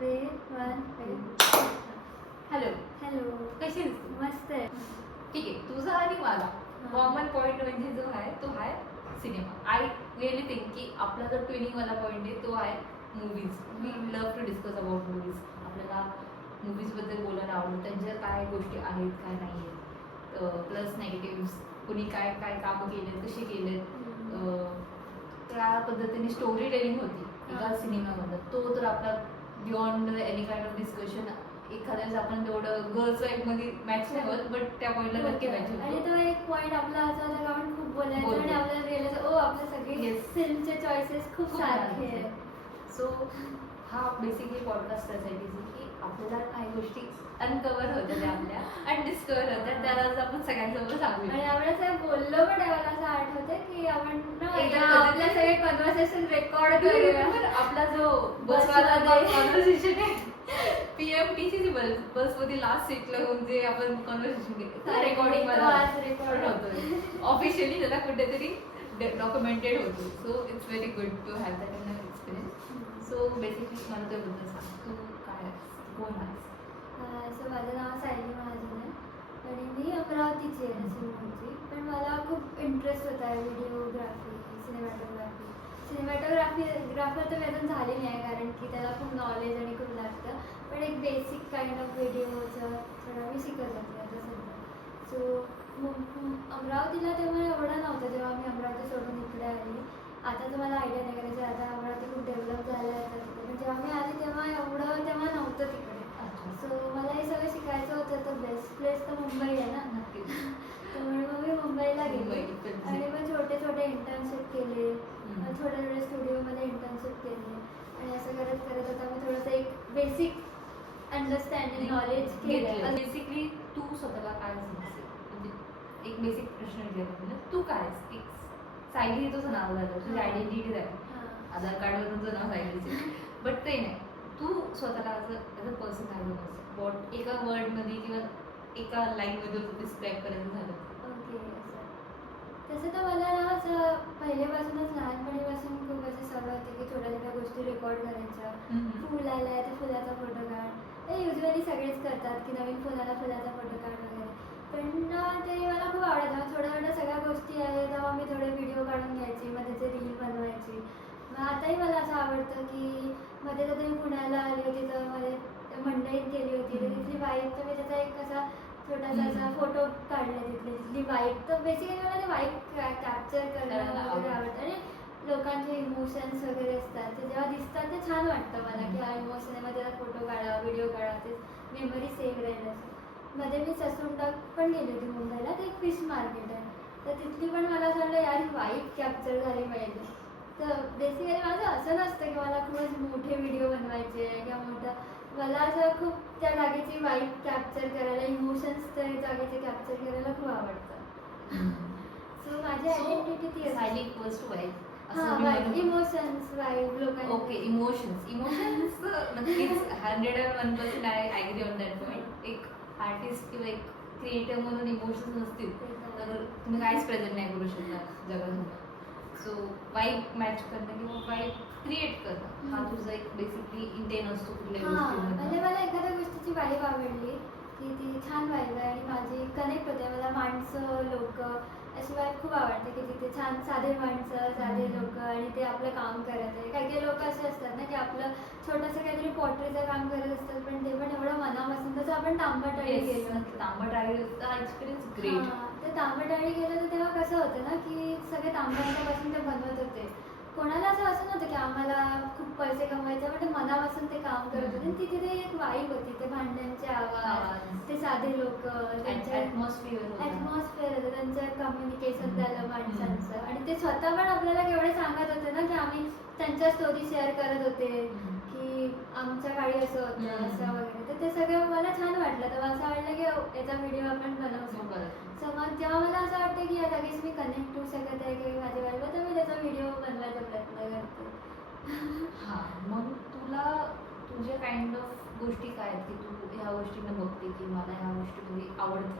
Hello hello. कशी दिसते? मस्त आहे. ठीक आहे, तुझा आणि माझा कॉमन पॉईंट म्हणजे जो आहे तो आहे सिनेमा. आय रिअली थिंक की आपला जो ट्विनिंग वाला पॉईंट आहे तो आहे movies. We love to discuss about movies. आपल्याला मूवीजबद्दल बोलायला आवडतं, त्यांच्या काय गोष्टी आहेत काय नाही आहेत, प्लस नेगेटिव्ह, कुणी काय काय कामं केलेत, कशी केलेत, त्या पद्धतीने स्टोरी टेलिंग होती एका सिनेमामध्ये. तो तर आपला beyond any kind of discussion. एखाद्याच आपण तेवढं गर्ल्स वाईफ मध्ये मॅच नाही होत, बट त्या पॉईंटला नक्की मॅच होतो. आणि तो एक पॉईंट आपला असा होता का आपण खूप बोलायचो आणि आपल्याला रिअलाइज ओ आपले सगळे फिल्मचे चॉईसेस खूप सारखे आहेत. सो हा बेसिकली पॉडकास्ट त्यासाठी की आपल्याला काही गोष्टी अनकवर होत्या त्या आपल्या आणि डिस्कवर होत्या, त्यालाच आपण सगळ्यांसमोर सांगू. आणि आपण असं बोललो पण आहे. मला असं आठवतंय की आपण आपल्या सगळे कन्व्हर्सेशन रेकॉर्ड करूया. आपला जो बसवाला कॉन्व्हर्सेशन आहे PMTC बस मध्ये लास्ट सीटला होऊन जे आपण कॉन्व्हर्सेशन केलं रेकॉर्डिंग रेकॉर्ड होतो ऑफिशियली, त्याला कुठेतरी डॉक्युमेंटेड होतो. So it's very good to have that in experience. So basically मला त्याबद्दल सांग, तू काय कोण आहेस? सो माझं नाव सायली महाजन आहे आणि मी अमरावतीची आहे सिनेमाची. पण मला खूप इंटरेस्ट होता व्हिडिओग्राफी, सिनेमॅटोग्राफर तर मी अजून झाली नाही कारण की त्याला खूप नॉलेज आणि खूप लागतं. पण एक बेसिक काइंड ऑफ व्हिडिओचं थोडं मी शिकत होते आता सध्या. सो अमरावतीला तेव्हा एवढं नव्हतं जेव्हा मी अमरावती सोडून इकडे आली. आता तर मला आयडिया नाही करायची, आता अमरावती खूप डेव्हलप झालं आहे तिथे. पण जेव्हा मी आली तेव्हा तेव्हा नव्हतं तिकडे. सो मला हे सगळं शिकायचं होतं. तर बेस्ट प्लेस तर मुंबई आहे ना. नक्की. त्यामुळे मग मी मुंबईला गेले आणि मग छोटे छोटे इंटर्नशिप केले, थोड्या स्टुडिओमध्ये इंटर्नशिप केले आणि असं करत करत आता मी थोडंसं एक बेसिक अंडरस्टँडिंग नॉलेज केलं. बेसिकली तू स्वतःला काय समजते, म्हणजे एक बेसिक प्रश्न विचारला, तू काय आहेस? एक सायली हे तुझं नाव झालं, तुझी आयडेंटिटी झाली, आधार कार्डवर तुझं नाव सायलीचं, बट ते नाही, तू स्वतःला ॲज अ पर्सन काय समजते? वॉट एका वर्डमध्ये किंवा एका लाईनमध्ये डिस्क्राईब करायचं झालं? ओके. तसं तर मला ना असं पहिल्यापासूनच लहानपणीपासून खूप असं सवय होती की छोट्या छोट्या गोष्टी रेकॉर्ड करायच्या. फुल आलं आहे तर फुलाचा फोटो काढ. ते युजली सगळेच करतात की नवीन फुलाला फुलाचा फोटो काढ वगैरे. पण ते मला खूप आवडायचं. थोड्या थोड्या सगळ्या गोष्टी आहेत तेव्हा मी थोडे व्हिडिओ काढून घ्यायची, मग त्याचे रील बनवायची. मग आताही मला असं आवडतं की मध्ये तर मी पुण्याला आली होती तर मध्ये मंडईत गेली होती तर तिथली वाईफ, तर मी त्याचा एक असा छोटासा असा फोटो काढला तिथली वाईफ. तर बेसिकली मला ते वाईफ कॅप्चर करणं वगैरे आवडतं आणि लोकांचे इमोशन्स वगैरे असतात ते जेव्हा दिसतात ते छान वाटतं मला की हा इमोशन आहे, मग त्याचा फोटो काढा, व्हिडिओ काढा, ते मेमरी सेव्ह राहील असं. मध्ये मी ससूनटाक पण गेली होती मुंबईला, ते एक फिश मार्केट आहे. तर तिथली पण मला असं वाटलं यार वाईफ कॅप्चर झाली पाहिजे. तर बेसिकली माझं असं नसतं की मला खूपच मोठे व्हिडिओ बनवायचे किंवा मोठं, मला असं खूप त्या जागेची वाईफ कॅप्चर करायला, इमोशन्स त्या जागेचे कॅप्चर करायला खूप आवडतं. सो माझी आयडेंटिटी ती Sayali equals to wife. Emotions wife लोकांना. ओके, इमोशन्स नक्कीच 101% I agree on that point. एक आर्टिस्ट किंवा एक क्रिएटर म्हणून इमोशन्स नसतील तर तुम्ही काहीच प्रेझेंट नाही करू शकणार जगासमोर. सो वाईफ मॅच करणं किंवा वाईफ क्रिएट करणं हा तुझा एक बेसिकली इंटेन असतो कुठल्या गोष्टी. म्हणजे मला एखाद्या गोष्टीची वाईफ आवडली की ती छान वाईफ आहे आणि माझी कनेक्ट होते. मला माणसं लोक अशी वाईफ खूप आवडते की तिथे छान साधे माणसं, साधे लोक आणि ते आपलं काम करत आहे. काही काही लोक असे असतात ना की आपलं छोटंसं काहीतरी पॉटरीचं काम करत असतात पण ते पण एवढं मनापासून. तसं आपण तांबटळी गेलो, तांबटळीचा एक्सपिरियन्स ग्रेट. ते तांबटळी गेलं तर तेव्हा कसं होतं ना की सगळे तांबट्यापासून ते बनवत होते. कोणाला असं नव्हतं की आम्हाला खूप पैसे कमवायचे, पण ते मनापासून ते काम करत होते. तिथे ते एक वाईब होती, ते भांड्यांचे आवाज, ते साधे लोक, त्यांचे ॲटमॉस्फिअर होतं, त्यांचं कम्युनिकेशन झालं माणसांचं. आणि ते स्वतः पण आपल्याला केवढे सांगत होते ना की आम्ही त्यांच्या स्टोरी शेअर करत होते की आमच्या काळी असं होतं असं वगैरे. तर ते सगळं मला छान वाटलं. तेव्हा असं वाटलं की याचा व्हिडिओ आपण बनवू शकतो. सो मग जेव्हा मला असं वाटतं की या जागेच मी कनेक्ट होऊ शकत आहे की माझ्या वाईफ, तर मी त्याचा व्हिडिओ बनवायचा प्रयत्न करते. हां, मग तुला तुझ्या काइंड ऑफ गोष्टी काय आहेत की तू ह्या गोष्टींना बघते की मला ह्या गोष्टीमध्ये आवडतं?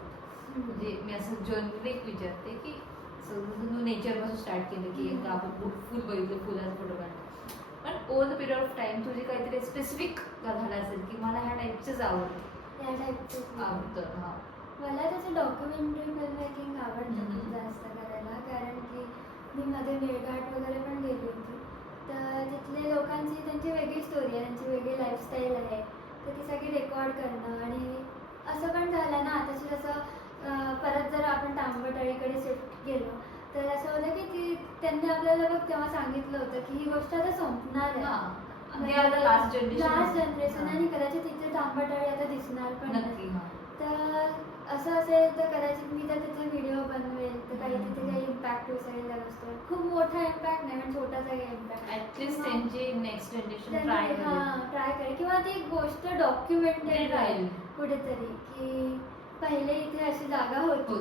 म्हणजे मी असं जनरली विचारते की तू नेचरपासून स्टार्ट केलं की एकदा आपण फुल बघितलं, फुलाचा फोटो काढला, पण over the period of time तुझी काहीतरी स्पेसिफिक झालं असेल की मला ह्या टाईपचेच आवडतं या टाईपचं आवडतं हां मला तसं डॉक्युमेंटरी फिल्म मेकिंग आवडतं खूप जास्त करायला, कारण की मी मध्ये मेळघाट वगैरे पण गेली होती. तर तिथले लोकांची त्यांची वेगळी स्टोरी आहे, त्यांची वेगळी लाईफस्टाईल आहे, तर ती सगळी रेकॉर्ड करणं. आणि असं पण झालं ना आताशी जसं परत जर आपण तांबटळीकडे शिफ्ट गेलो तर असं होतं की ती त्यांनी आपल्याला बघ तेव्हा सांगितलं होतं की ही गोष्ट आता संपणार आहे, लास्ट लास्ट जनरेशन, आणि कदाचित तिथे तांबटळी आता दिसणार पण नाही. नक्की हां तर असं असेल तर कदाचित मी तर त्याचे व्हिडिओ बनवेल तर काही तिथे काही इम्पॅक्ट होईल त्या गोष्टीवर. खूप मोठा इम्पॅक्ट नाही पण छोटासा काही इम्पॅक्ट ऍटलीस्ट त्यांची नेक्स्ट जनरेशन ट्राय ट्राय करेल, किंवा ती गोष्ट डॉक्युमेंटेड राहील राहील. कुठेतरी की पहिले इथे अशी जागा होती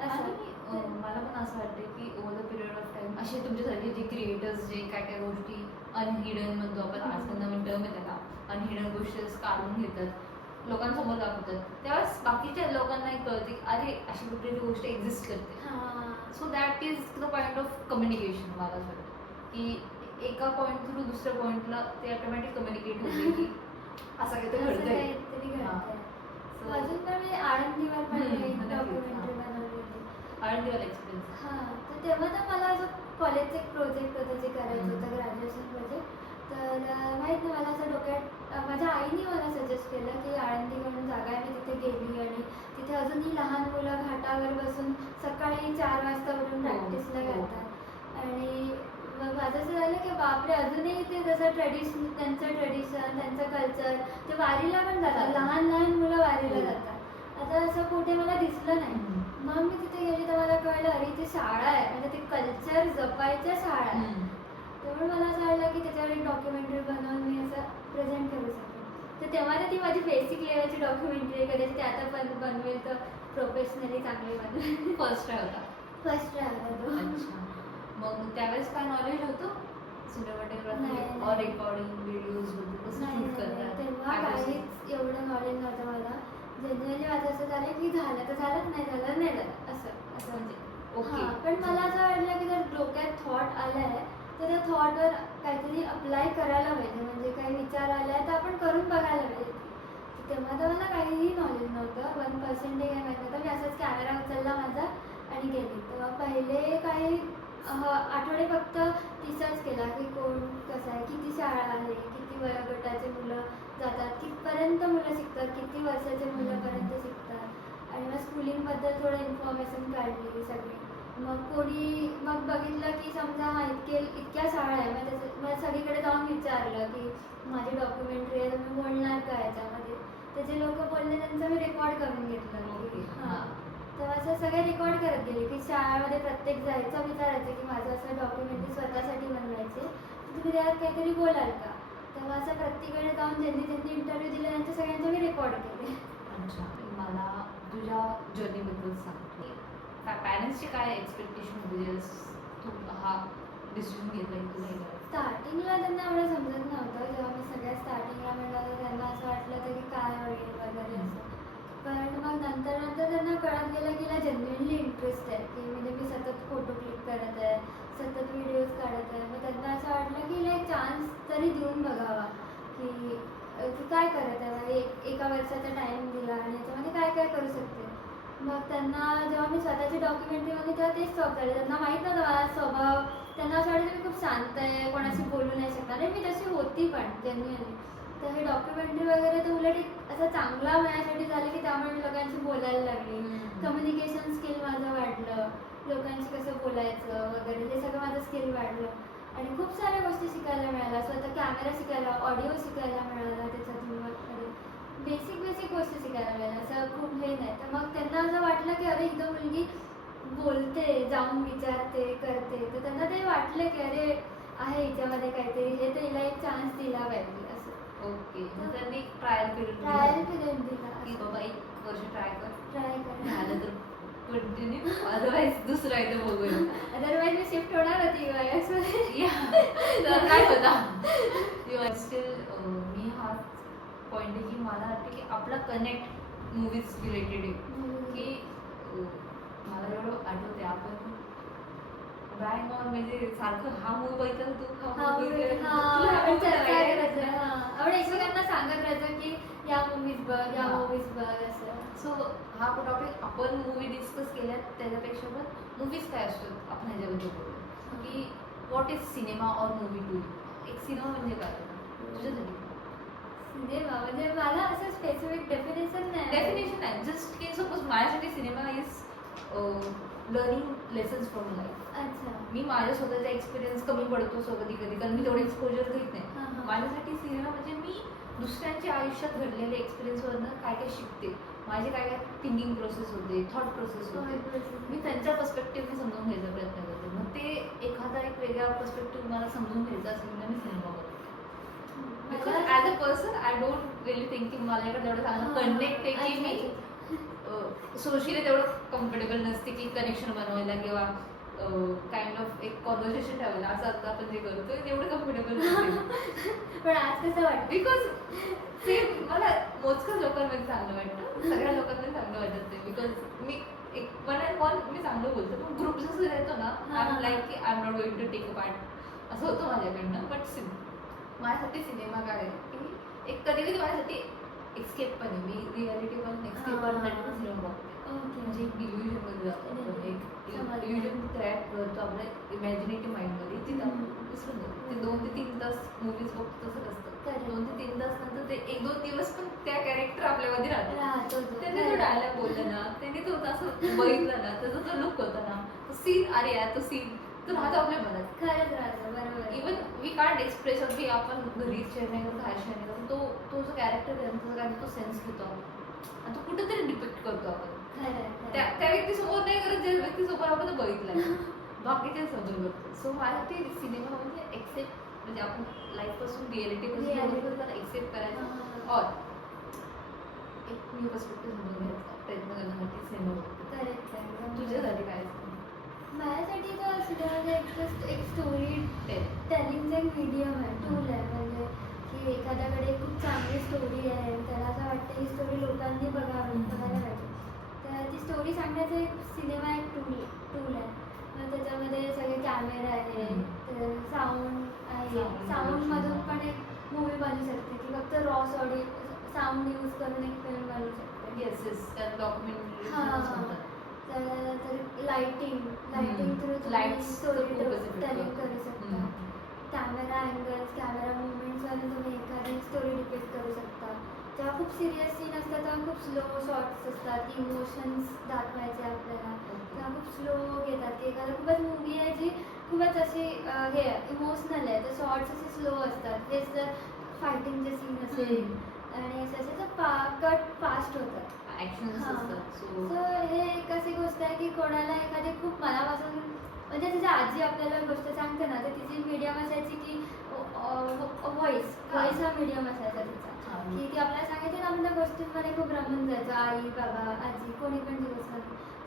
आणि असं. मला पण असं वाटतं की over the period of time असे तुमच्यासारखे जे क्रिएटर्स जे काय काय गोष्टी अनहिडन म्हणतो आपण, आजकाल नवीन टर्म आहे त्याला, अनहिडन गोष्टी काढून घेतात लोकांसमोर दाखवतात, त्यावेळेस बाकीच्या लोकांनाही कळते की अरे अशी कुठली गोष्ट एक्झिस्ट करते. So that is the point of communication. मला असं वाटतं की एका पॉईंट थ्रू दुसऱ्या पॉईंटला ते ऑटोमॅटिक कम्युनिकेट होते की असं काहीतरी घडतंय. काहीतरी घडतंय. So, अजून पण मी आळंदीवर पण नक्कीच, डॉक्युमेंटरी हां. बनवली होती. आळंदीवाला एक्सपिरियन्स. हां, तर तेव्हा तर मला असं कॉलेजचं एक प्रोजेक्ट होतं जे करायचं होतं, ग्रॅज्युएशन प्रोजेक्ट. तर माहीत नाही मला असं डोक्यात माझ्या आईने मला सजेस्ट केलं की आळंदी म्हणून जागा आहे, मी तिथे गेली आणि तिथे अजूनही लहान मुलं घाटावर बसून सकाळी 4 वाजता उठून प्रॅक्टिसला घालतात. आणि मग माझं असं झालं की बापरे, अजूनही ते जसं त्यांचं ट्रेडिशन, त्यांचं कल्चर, ते वारीला पण जातात, लहान लहान मुलं वारीला जातात. आता असं कुठे मला दिसलं नाही. मग मी तिथे गेली तर मला कळलं अरे इथे शाळा आहे, म्हणजे ते कल्चर जपायच्या शाळा आहे. त्यामुळे मला असं वाटलं की त्याच्यावर एक डॉक्युमेंटरी बनवून मी असं प्रेझेंट करू शकते. तर तेव्हा तर ती माझी बेसिक लेवलची डॉक्युमेंटरी, कदाचित ते आता पण बनवेल तर प्रोफेशनली चांगली बनवेल. फर्स्ट ट्राय होता. फर्स्ट ट्राय होता तो. अच्छा. मग त्यावेळेस काय नॉलेज होतं सिनेमॅटोग्राफी नाही. और रेकॉर्डिंग व्हिडिओज कसं नाही, शूट नाही, करतात तेव्हा काहीच एवढं नॉलेज नव्हतं मला. जनरली माझं असं झालं की झालं तर झालं, नाही झालं नाही झालं, असं असं म्हणजे हां. पण मला असं वाटलं की जर डोक्यात थॉट आलाय तर त्या थॉटवर काहीतरी अप्लाय करायला पाहिजे, म्हणजे काही विचार आलाय तर आपण करून बघायला पाहिजे. तेव्हा तर मला काहीही नॉलेज नव्हतं, 1% काही माहीत नव्हतं. मी असाच कॅमेरा उचलला माझा आणि गेली. तेव्हा पहिले काही आठवडे फक्त रिसर्च केला की कोण कसं आहे, किती शाळा आहे, किती वयोगटाचे मुलं जातात, कितपर्यंत मुलं शिकतात, किती वर्षाचे मुलंपर्यंत शिकतात. आणि मग स्कूलिंगबद्दल थोडं इन्फॉर्मेशन काढली सगळी. मग बघितलं की समजा इतक्या शाळा आहे, मग सगळीकडे जाऊन विचारलं की माझी डॉक्युमेंटरी आहे तर मी बोलणार का याच्यामध्ये. तर जे लोक बोलले त्यांचं मी रेकॉर्ड करून घेतलं की हां. तर असं सगळे रेकॉर्ड करत गेले की शाळेमध्ये प्रत्येक जायचं, विचारायचं की माझं असं डॉक्युमेंटरी स्वतःसाठी बनवायचे, तर तुम्ही त्यात काहीतरी बोलाल का. तेव्हा असं प्रत्येकाकडे जाऊन ज्यांनी इंटरव्ह्यू दिले त्यांच्या सगळ्यांचे मी रेकॉर्ड केले. अच्छा. मला तुझ्या जर्नीबद्दल सांग. पॅरेंट्सचे काय एक्सपेक्टेशन होते तू हा डिसिजन घेतला की तुला हे करायचं? स्टार्टिंगला त्यांना एवढं समजत नव्हतं. जेव्हा मी सगळ्यात स्टार्टिंगला म्हटलं तर त्यांना असं वाटलं होतं की काय होईल वगैरे असं. पण मग नंतर त्यांना कळत गेलं की हिला जेन्युइनली इंटरेस्ट आहे, की म्हणजे मी सतत फोटो क्लिक करत आहे, सतत व्हिडिओज काढत आहे. मग त्यांना असं वाटलं की हिला एक चान्स तरी देऊन बघावा की काय करत आहे, एका वर्षाचा टाईम दिला आणि याच्यामध्ये काय काय करू शकते. मग त्यांना जेव्हा मी स्वतःची डॉक्युमेंटरीमध्ये तेव्हा तेच स्टॉप झाले. त्यांना माहीत नव्हतं माझा स्वभाव. त्यांना असं वाटतं मी खूप शांत आहे, कोणाशी बोलू नाही शकणार आहे. मी तशी होती पण जेन्युइनली. तर हे डॉक्युमेंटरी वगैरे तर उलट एक असं चांगला माझ्यासाठी झालं की त्यामुळे मी लोकांशी बोलायला लागली. कम्युनिकेशन स्किल माझं वाढलं, लोकांशी कसं बोलायचं वगैरे हे सगळं माझं स्किल वाढलं. आणि खूप साऱ्या गोष्टी शिकायला मिळाल्या. स्वतः कॅमेरा शिकायला, ऑडिओ शिकायला मिळाला त्याच्यातून. बेसिक गोष्टी शिकायला मिळाल्या, असं खूप हे नाही. तर मग त्यांना असं वाटलं की अरे इथं मुलगी बोलते, जाऊन विचारते, करते. तर त्यांना ते वाटलं की अरे आहे हिच्यामध्ये काहीतरी, हे तर हिला एक चान्स दिला पाहिजे असं. ओके. मग त्यांनी ट्रायल पिरियड दिला की बाबा 1 वर्ष ट्राय कर, कर. झालं तर कंटिन्यू, अदरवाईज दुसरं आहे ते बघूया. अदरवाईज मी शिफ्ट होणार होती युएसमध्ये. तर काय होता स्टील मी हा पॉईंट आहे की मला वाटतं की आपला कनेक्ट मूवीज रिलेटेड आहे की मला एवढं आठवते आपण बँग ऑन म्हणजे सारखं हा मूवी बघितला तू हा मूवी या मूवीज बघ या हा. मूवीज बघ असं. सो हा टॉपिक आपण मूवी डिस्कस केल्यात त्याच्यापेक्षा पण मूवीज काय असतात आपण ह्याच्याबद्दल बोलू की what is cinema or movie two. एक सिनेमा म्हणजे काय तुझ्यासाठी? सिनेमा म्हणजे मला असं स्पेसिफिक डेफिनेशन नाही. डेफिनेशन आहे जस्ट की सपोज माझ्यासाठी cinema is learning lessons from life. अच्छा. मी माझ्या स्वतःचा एक्सपिरियन्स कमी पडतो कधी कधी कारण मी तेवढं एक्सपोजर घेत नाही. हा, हा. माझ्यासाठी सिनेमा म्हणजे मी दुसऱ्यांच्या आयुष्यात घडलेल्या एक्सपिरियन्सवरनं काय काय शिकते, माझे काय काय थिंकिंग प्रोसेस होते, थॉट प्रोसेस होते, मी त्यांच्या पर्स्पेक्टिव्हने समजून घ्यायचा प्रयत्न करते. मग ते एखादा एक वेगळा पर्स्पेक्टिव्ह मला समजून घ्यायचा असेल तर मी सिनेमा बघते. Because as a person I don't really think की माझ्याकडे तेवढं चांगलं कनेक्ट आहे की मी सोशली तेवढं कम्फर्टेबल नसते की कनेक्शन बनवायला किंवा काइंड ऑफ एक कॉन्व्हर्सेशन ठेवायला असं आता आपण जे करतोय तेवढं कम्फर्टेबल नसते. पण आज कसं वाटतं बिकॉज सेम मला मोजक्याच लोकांमध्ये चांगलं वाटतं, सगळ्या लोकांमध्ये चांगलं वाटत नाही. बिकॉज मी एक वन अँड वन मी चांगलं बोलतो पण ग्रुप जसं येतो ना आय एम लाईक की I am not going to take a part असं होतं माझ्याकडनं. बट माझ्यासाठी सिनेमा काय आहे की एक कधी कधी माझ्यासाठी एक्सकेप पण आहे. मी रियालिटी पण एक्सकेप पण सिनेमा बघते. म्हणजे एक डिल्युजन मध्ये जातो आपण, एक डिल्युजन क्रिएट करतो आपल्या इमॅजिनेटिव्ह माइंडमध्ये तिथं आपण विसरून जातो. ते 2 ते 3 तास मूवीज बघतो तसंच असतं. 2 ते 3 तास नंतर ते 1-2 दिवस पण त्या कॅरेक्टर आपल्यामध्ये राहतो. त्यांनी तो डायलॉग बोलला ना, त्यांनी तो असं बघितलं ना, त्याचा जो लुक होता ना, तो सीन अरे यार तो सीन तो राहतो आपल्या मनात. खरंच राहतं. बरोबर. इवन वी कांट एक्सप्रेस की आपण घरी शेअर नाही करतो, बाहेर शेअर नाही करतो. तो जो कॅरेक्टर आहे त्याचा काय तो सेन्स घेतो आपण आणि तो कुठेतरी डिपेक्ट करतो आपण. त्या व्यक्तीसमोर नाही करत ज्या व्यक्तीसमोर आपण बघितलंय बाकीच्या समोर करतो. सो माझ्यासाठी सिनेमा म्हणजे एक्सेप्ट म्हणजे आपण लाईफ पासून रिअलिटी पासून त्याला एक्सेप्ट करायचं और एक न्यू पर्स्पेक्टिव्ह समजून घ्यायचा प्रयत्न करण्यासाठी सिनेमा बघतो. करेक्ट. तुझ्यासाठी काय माझ्यासाठी तर सिनेमा एक स्टोरी टेलिंगचा एक मीडियम आहे, टूल आहे. म्हणजे की एखाद्याकडे खूप चांगली स्टोरी आहे त्याला असं वाटतं ही स्टोरी लोकांनी बघायला पाहिजे तर ती स्टोरी सांगण्याचा एक सिनेमा एक टूल आहे. मग त्याच्यामध्ये सगळे कॅमेरा आहे, साऊंड आहे, साऊंडमधून पण एक मूवी बनू शकते की फक्त रॉ साऊंड यूज करून एक फिल्म बनू शकते. येस येस त्यात डॉक्युमेंटरी तर लाइटिंग थ्रू स्टोरी टेलिंग करू शकता. कॅमेरा अँगल्स कॅमेरा मुवमेंट्सवरून तुम्ही एखादी स्टोरी डिपेक्ट करू शकता. जेव्हा खूप सिरियस सीन असतात तेव्हा खूप स्लो शॉट्स असतात, इमोशन्स दाखवायचे आपल्याला तेव्हा खूप स्लो घेतात की एखादा खूपच मूवी आहे जी खूपच अशी हे इमोशनल आहे तर शॉर्ट्स असे स्लो असतात. तेच जर फायटिंगचे सीन असेल आणि असे तर कट फास्ट होतात. सो हे एक अशी गोष्ट आहे की कोणाला एखादी खूप मनापासून म्हणजे तिची आजी आपल्याला गोष्ट सांगते ना तर तिची मीडियम असायची की व्हॉइस हा मीडियम असायचा तिचा की ती आपल्याला सांगायची ना आपण त्या गोष्टींमध्ये खूप रमून जायचं. आई बाबा आजी कोणी पण जी गोष्ट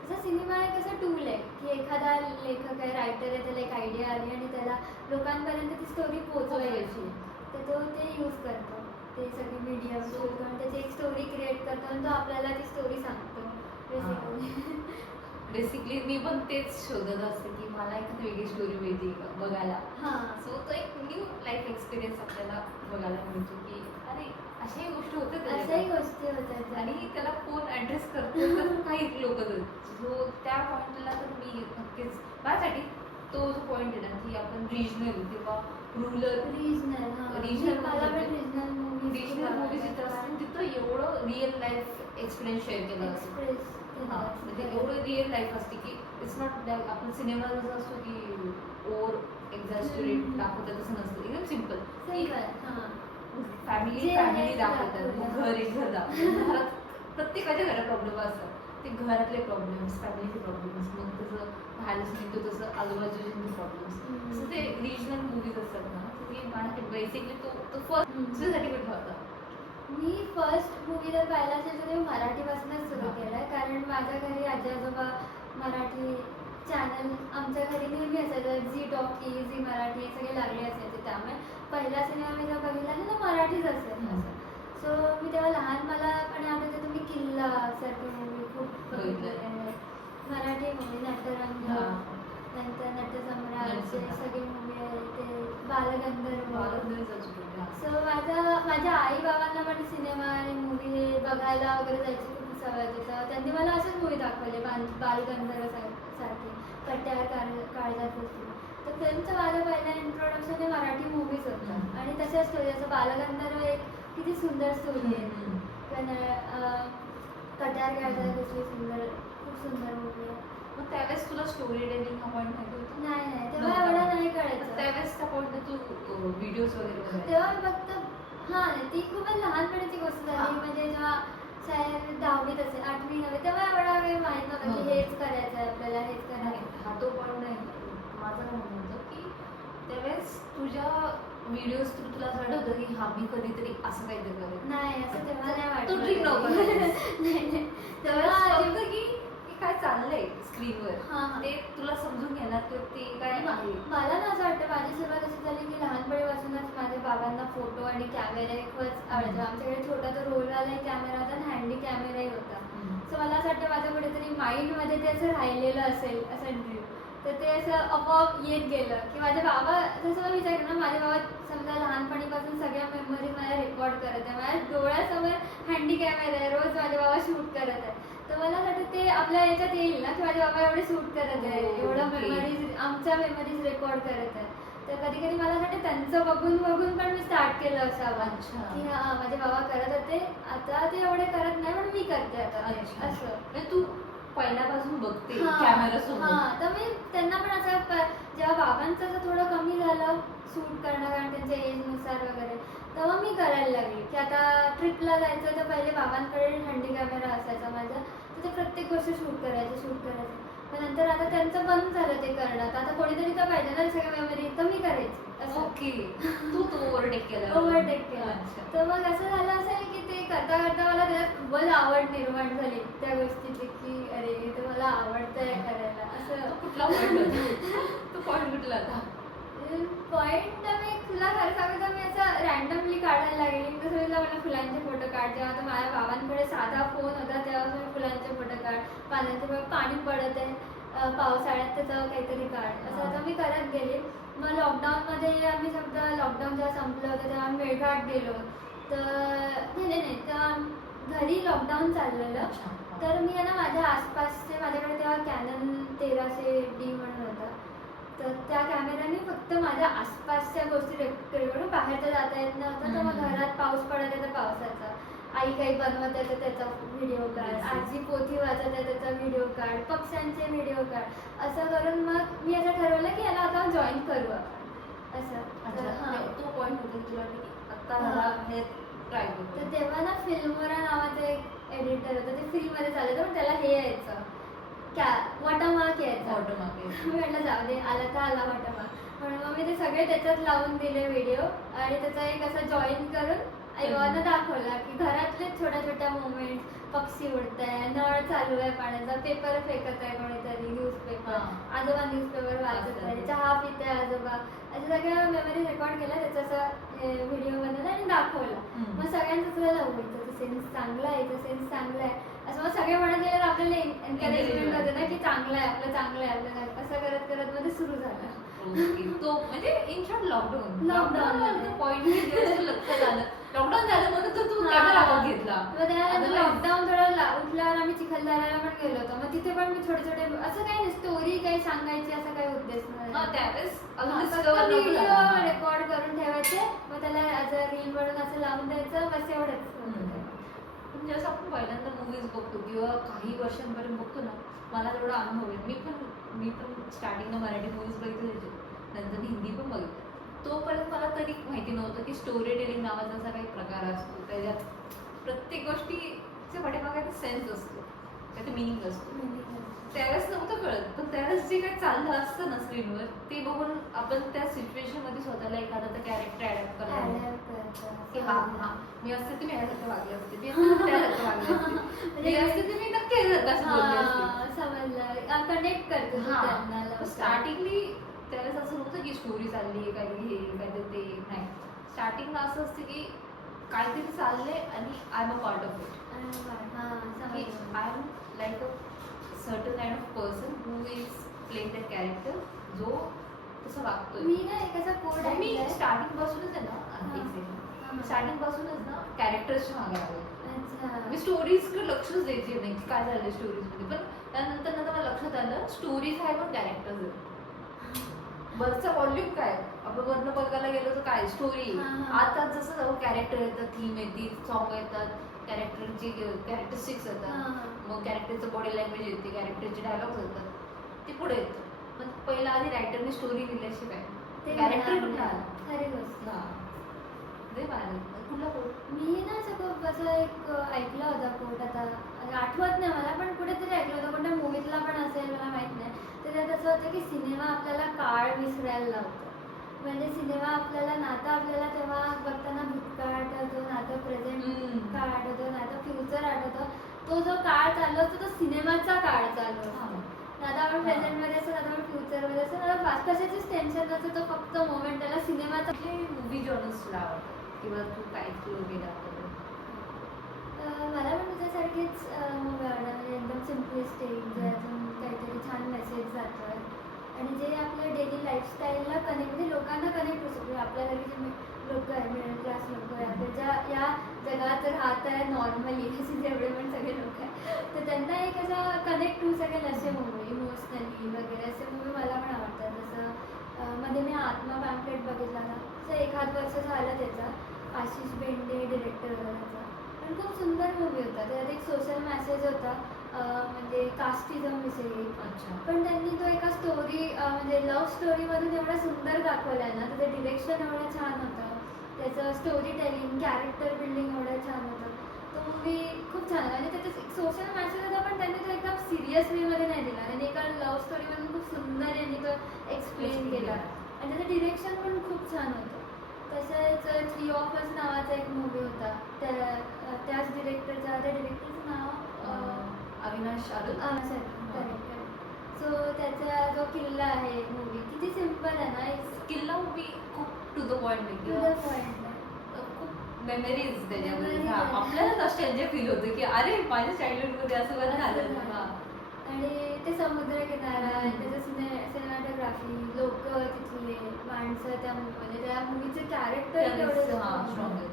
तसा सिनेमा एक असं टूल आहे की एखादा लेखक आहे रायटर आहे त्याला एक आयडिया आली आणि त्याला लोकांपर्यंत ती स्टोरी पोहोचवायची तर तो ते यूज करतो. ते सगळे मीडियम यूज करून त्याची एक स्टोरी क्रिएट करतो आणि तो आपल्याला ती स्टोरी सांगतो बेसिकली मी पण तेच शोधत असते की मला एखादी वेगळी स्टोरी मिळते बघायला. सो तो एक न्यू लाईफ एक्सपिरियन्स आपल्याला बघायला मिळतो की अरे अशाही गोष्टी होतात आणि त्याला कोण ऍड्रेस करतो तर काही लोक जो त्या पॉईंटला तर मी नक्कीच माझ्यासाठी तो जो पॉईंट आहे ना की आपण रिजनल किंवा रिजनल मूवी जिथं असते तिथं एवढं रिअल लाईफ एक्सपिरियन्स शेअर केलं असतं. म्हणजे एवढं रिअल लाईफ असते की इट्स नॉट आपण सिनेमा जसं असतो की ओव्हर एक्झॅस्टरेट दाखवतात तसं नसतं. एकदम सिम्पल फॅमिली दाखवतात, घर दाखवतात. घरात प्रत्येकाच्या घरात प्रॉब्लेम असतात. ते घरातले प्रॉब्लेम्स फॅमिलीचे प्रॉब्लेम्स मग तसं बाहेर निघतो तसं आजूबाजूचे प्रॉब्लेम्स तसं ते रिजनल मूवीज असतात ना ते मला बेसिकली तो फर्स्ट दुसऱ्यासाठी कुठला होता. मी फर्स्ट मूवी जर पाहिला असेल तर मी मराठीपासूनच सुरू केलं आहे कारण माझ्या घरी आजी आजोबा मराठी चॅनल आमच्या घरी नेहमी असायचं. झी टॉकी झी मराठी हे सगळे लागले असायचे त्यामुळे पहिला सिनेमा मी जेव्हा बघितला ना तो मराठीच असेल असं. सो मी तेव्हा लहान मला पण आठवते तुम्ही किल्ला सारखी मूवी खूप मराठी मूवी नटरंग नंतर नटसम्राट सगळे मूवी आहे ते बालगंधर्व. सो माझ्या आई बाबांना पण सिनेमा आणि मूवी मूवी हे बघायला वगैरे जायची खूप सवय होती. तर त्यांनी मला असेच मूवी दाखवले बालगंधर्व सारखे कट्यार काळजात होती. तर त्यांचं माझं पहिलं इंट्रोडक्शन हे मराठी मूवीज होतं आणि तशाच स्टोरी असं बालगंधर्व एक किती सुंदर स्टोरी आहे. कट्यार काळजात कसली सुंदर, खूप सुंदर मूवी आहे. मग त्यावेळेस तुला स्टोरी टेलिंग हा पॉईंट माहिती होतं? नाही तेव्हा एवढं नाही कळायचं. त्यावेळेस पॉईंट तू व्हिडिओज वगैरे बघायची? तेव्हा मी फक्त ती खूपच लहानपणीची गोष्ट झाली. म्हणजे जेव्हा शाळेत 10वीत असेल 8वी 9वी तेव्हा एवढा काही माहित नव्हतं की हेच करायचं आहे आपल्याला, हेच करायचं. हा तो पॉईंट नाही. माझं काय म्हणणं होतं की त्यावेळेस तुझ्या व्हिडिओज तुला असं वाटत होतं की हा मी कधीतरी असं काहीतरी करेल? नाही असं तेव्हा नाही वाटलं. तो ड्रीम नव्हता. नाही तेव्हा तेव्हा होतं की काय चाललंय स्क्रीनवर हा. ते तुला समजून घेणार की ते काय आहे. मला ना असं वाटतं माझी सुरुवात अशी झाली की लहानपणीपासूनच माझ्या बाबांना फोटो आणि कॅमेरे खूपच आवडायचे. आमच्याकडे छोटा तो रोलवाला कॅमेरा होता आणि हँडी कॅमेराही होता. सो मला असं वाटतं माझ्या कुठेतरी माइंडमध्ये ते असं राहिलेलं असेल असं ड्रीम. तर ते असं आपोआप येत गेलं की माझे बाबा, जसं मी विचार केला ना, माझे बाबा समजा लहानपणीपासून सगळ्या मेमरीज मला रेकॉर्ड करत आहे. माझ्या डोळ्यासमोर हँडी कॅमेरा आहे, रोज माझे बाबा शूट करत आहे. तर मला असं वाटतं ते आपल्या याच्यात येईल ना की माझे बाबा एवढे शूट करत आहे, एवढं मेमरीज, आमच्या मेमरीज रेकॉर्ड करत आहे. तर कधी कधी मला असं वाटतं त्यांचं बघून बघून पण मी स्टार्ट केलं असावं की हा माझे बाबा करत होते, आता ते एवढे करत नाही पण मी करते आता असं. म्हणजे तू पहिल्यापासून बघते हा, कॅमेरा सोबत. तर मी त्यांना पण असं जेव्हा बाबांचं असं थोडं कमी झालं शूट करणं कारण त्यांच्या एजनुसार वगैरे, तेव्हा मी करायला लागली की आता ट्रिपला जायचं तर पहिले बाबांकडे हँडी कॅमेरा असायचा माझा, तर ते प्रत्येक गोष्ट शूट करायचं. पण नंतर आता त्यांचं बंद झालं ते करणं. आता कोणीतरी तर पाहिजे ना सगळ्या मेमरी, तर मी करायची असं. ओके, तू ओव्हरटेक केलं. तर मग असं झालं असेल की ते करता करता मला त्याच्यात खूपच आवड निर्माण झाली त्या गोष्टीची की अरे ते मला आवडतंय करायला असं. कुठला पॉईंट होता? तो पॉईंट कुठला होता? पॉईंट मी तुला खरं सांगू तर मी असं रॅन्डमली काढायला लागली. जसं मला फुलांचे फोटो काढ. जेव्हा आता माझ्या बाबांकडे साधा फोन होता तेव्हा मी फुलांचे फोटो काढ, पाण्याचे पाणी पडत आहे पावसाळ्यात त्याचं काहीतरी काढ, असं आता मी करत गेले. मग लॉकडाऊनमध्ये आम्ही समजा लॉकडाऊन जेव्हा संपलं होतं तेव्हा आम्ही मेळघाट गेलो. तर नाही तेव्हा घरी लॉकडाऊन चाललेलं. तर मी ना माझ्या आसपासचे, माझ्याकडे तेव्हा कॅनन 1300D म्हणून होता, तर त्या कॅमेऱ्याने फक्त माझ्या आसपासच्या गोष्टी रेकॉर्ड, बाहेर तर जाता येत नव्हतं. तर मग घरात पाऊस पडत आहे तर पावसाचा, आई काही बनवत आहे तर त्याचा व्हिडिओ काढ, आजी पोथी वाचत आहे त्याचा व्हिडिओ काढ, पक्ष्यांचे व्हिडिओ काढ. असं करून मग मी असं ठरवलं की याला आता जॉईन करू आपण असं. तो पॉईंट होता तुला की आता मला हे ट्राय करू. तर तेव्हा ना फिल्मोरा नावाचं एक एडिटर होतं, ते फ्रीमध्ये चालायचं पण त्याला हे यायचं वॉटरमार्क यायचा. मी म्हटलं जाऊ दे, आला तर आला वॉटरमार्क म्हणून मग मी ते सगळे त्याच्यात लावून दिले व्हिडिओ आणि त्याचा एक असं जॉईन करून आईबाबांना दाखवला की घरातले छोट्या छोट्या मुवमेंट, पक्षी उडत आहे, नळ चालू आहे पाण्याचा, पेपर फेकत आहे कोणीतरी, न्यूजपेपर, आजोबा न्यूजपेपर वाचत आहे, चहा पिते आजोबा, अशा सगळ्या मेमरी रेकॉर्ड केल्या, त्याचा असं व्हिडिओ बनवला आणि दाखवला. मग सगळ्यांचं तुला लावलं सेन्स चांगला आहे, सेन्स चांगला आहे असं मग सगळे म्हणत गेले, आपल्याला एनकरेजमेंट होते ना की चांगलं आहे आपलं, चांगलं आहे आपलं, असं करत करत मध्ये सुरू झालं. तो म्हणजे इन शॉर्ट लॉकडाऊन पॉईंट लक्षात आलं. लॉकडाऊन झालं म्हणून तर तू कॅमेरा हातात घेतला. लॉकडाऊन थोडं उठल्यावर आम्ही चिखलदऱ्याला पण गेलो होतो. मग तिथे पण मी छोटे छोटे असं काही नाही, स्टोरी काही सांगायची असं काही उद्देश नाही. त्यावेळेस व्हिडिओ रेकॉर्ड करून ठेवायचे, मग त्याला रील बनवून असं लावून द्यायचं, बस एवढंच. म्हणजे असं आपण पहिल्यांदा मूवीज बघतो किंवा काही वर्षांपर्यंत बघतो ना, मला तेवढा अनुभव आहे. मी पण स्टार्टिंगला मराठी मूवीज बघितले, नंतर हिंदी पण बघितलं. तोपर्यंत मला तरी माहिती नव्हतं की स्टोरी टेलिंग नावाचा असा काही प्रकार असतो, त्याच्यात प्रत्येक गोष्टीच्या पाठीमागे सेन्स असतो, त्याचा मिनिंग असतो. त्यावेळेस नव्हतं कळत, पण त्यावेळेस जे काही चाललं असतं ना स्क्रीनवर, ते बघून आपण त्या सिच्युएशन मध्ये स्वतःला एखादा कॅरेक्टर ॲडॅप्ट करतो की हा मी असते तर मी ह्यासारखं वागले असते, मी त्यासारखं वागले असते, मी असते तर मी नक्की ह्यासारखं बोलले असते. समजलं, कनेक्ट करतो. स्टार्टिंगली त्यावेळेस असं नव्हतं की स्टोरी चालली आहे, काहीतरी हे काहीतरी ते नाही. स्टार्टिंगला असं असतं की काहीतरी चाललंय आणि I am a part of it. I am like a certain kind of person who is playing that character, जो तसं वागतोय. मी ना एक असा कोड आहे, मी स्टार्टिंग पासूनच आहे ना, स्टार्टिंग पासूनच ना कॅरेक्टर्सच्या मागे आलो. अच्छा. मी स्टोरीजकडे लक्षच द्यायची नाही की काय झालं स्टोरीज मध्ये, पण त्यानंतर नंतर मला लक्षात आलं स्टोरीज आहे पण कॅरेक्टर्स आहेत. बसचा व्हॉल्यूम काय, आपण वरनं बघायला गेलो तर काय स्टोरी. हा, हा. आता जसं कॅरेक्टर येतात, थीम येते, सॉन्ग येतात, कॅरेक्टरची कॅरेक्टरिस्टिक्स हा, येतात, हा. मग कॅरेक्टरचं बॉडी लँग्वेज येते, कॅरेक्टरचे डायलॉग्स येतात, ते पुढे येतं. पण पहिला आधी रायटरने स्टोरी लिहिल्याशिवाय ते कॅरेक्टर मला कुठं आलं? आवडलं. खरी गोष्ट. हा. दे मला कुठला कोट? मी ना असं खूप असं एक ऐकलं होता कोट, आता आठवत नाही मला, पण कुठेतरी ऐकलं होतं, कोणत्या मूवीतला पण असेल मला माहित नाही. तर त्यात असं होतं की सिनेमा आपल्याला काळ विसरायला लावतो. म्हणजे सिनेमा आपल्याला नातं आपल्याला तेव्हा बघताना भूतकाळ आठवतो, नातं प्रेझेंट काळ आठवतो, नातं फ्युचर आठवतं. तो जो काळ चालू असतो तो सिनेमाचा काळ चालू असतो. आता आपण प्रेझेंटमध्ये असतो, आता आपण फ्युचरमध्ये असतो, आता फास्ट कशाचीच टेन्शन नसतं, तो फक्त मोमेंट त्याला सिनेमाचा. कुठले मूवी जॉनर्स तुला आवडतात किंवा तू काय एक्सप्लोर केलं आतापर्यंत? मला पण तुझ्यासारखीच मूवी आवडतात, म्हणजे एकदम सिम्पलिस्टिक, जे अजून काहीतरी छान मेसेज जातोय आणि जे आपल्या डेली लाईफस्टाईलला कनेक्ट, म्हणजे लोकांना कनेक्ट होऊ शकतो. आपल्याला जे लोक आहे, मिडल क्लास लोक आहे, आपल्या ज्या या जगात राहत आहे नॉर्मली असे जेवढे पण सगळे लोक आहे, तर त्यांना एक असा कनेक्ट होऊ शकेल असे मूवी, इमोशनली वगैरे असे मूवी मला पण आवडतात. जसं मध्ये मी आत्मा पॅम्पलेट बघितला ना, असं 1-8 वर्ष झालं त्याचा, आशिष बेंडे डिरेक्टर होता त्याचा, पण खूप सुंदर मूवी होता. त्यात एक सोशल मेसेज होता, म्हणजे कास्टिझम विषयी. अच्छा. पण त्यांनी तो एका स्टोरी, म्हणजे लव्ह स्टोरीमधून एवढा सुंदर दाखवला आहे ना, त्याचं डिरेक्शन एवढं छान होतं, त्याचं स्टोरी टेलिंग, कॅरेक्टर बिल्डिंग एवढं छान होतं. तो मूवी खूप छान आहे. म्हणजे त्याच्यात एक सोशल मेसेज होता, पण त्यांनी तो एकदम सिरियस वेमध्ये नाही दिला. त्यांनी एका लव्ह स्टोरीमधून खूप सुंदर यांनी तो एक्सप्लेन केला आणि त्याचं डिरेक्शन पण खूप छान होतं. तसंच 3 ऑफ अस नावाचा एक मूवी होता, त्याच डिरेक्टरचा, त्या डिरेक्टरचं नाव Avinash Arul. Sir correct. So त्याचा जो किल्ला आहे मूवी, किती सिम्पल आहे ना, किल्ला मूवी खूप to the point to the point. खूप मेमरीज त्याच्यामध्ये. Memories हा, आहे. आपल्याला नॉस्टॅल्जिया फील होतं की अरे माझ्या चाइल्डहुड मध्ये असं कसं झालं. हा. आणि ते समुद्र किनारा, त्याचं सिनेमॅटोग्राफी, लोक तिथले माणसं, त्या मूवीमध्ये, त्या मूवीचे कॅरेक्टर तेवढे स्ट्रॉंग आहे.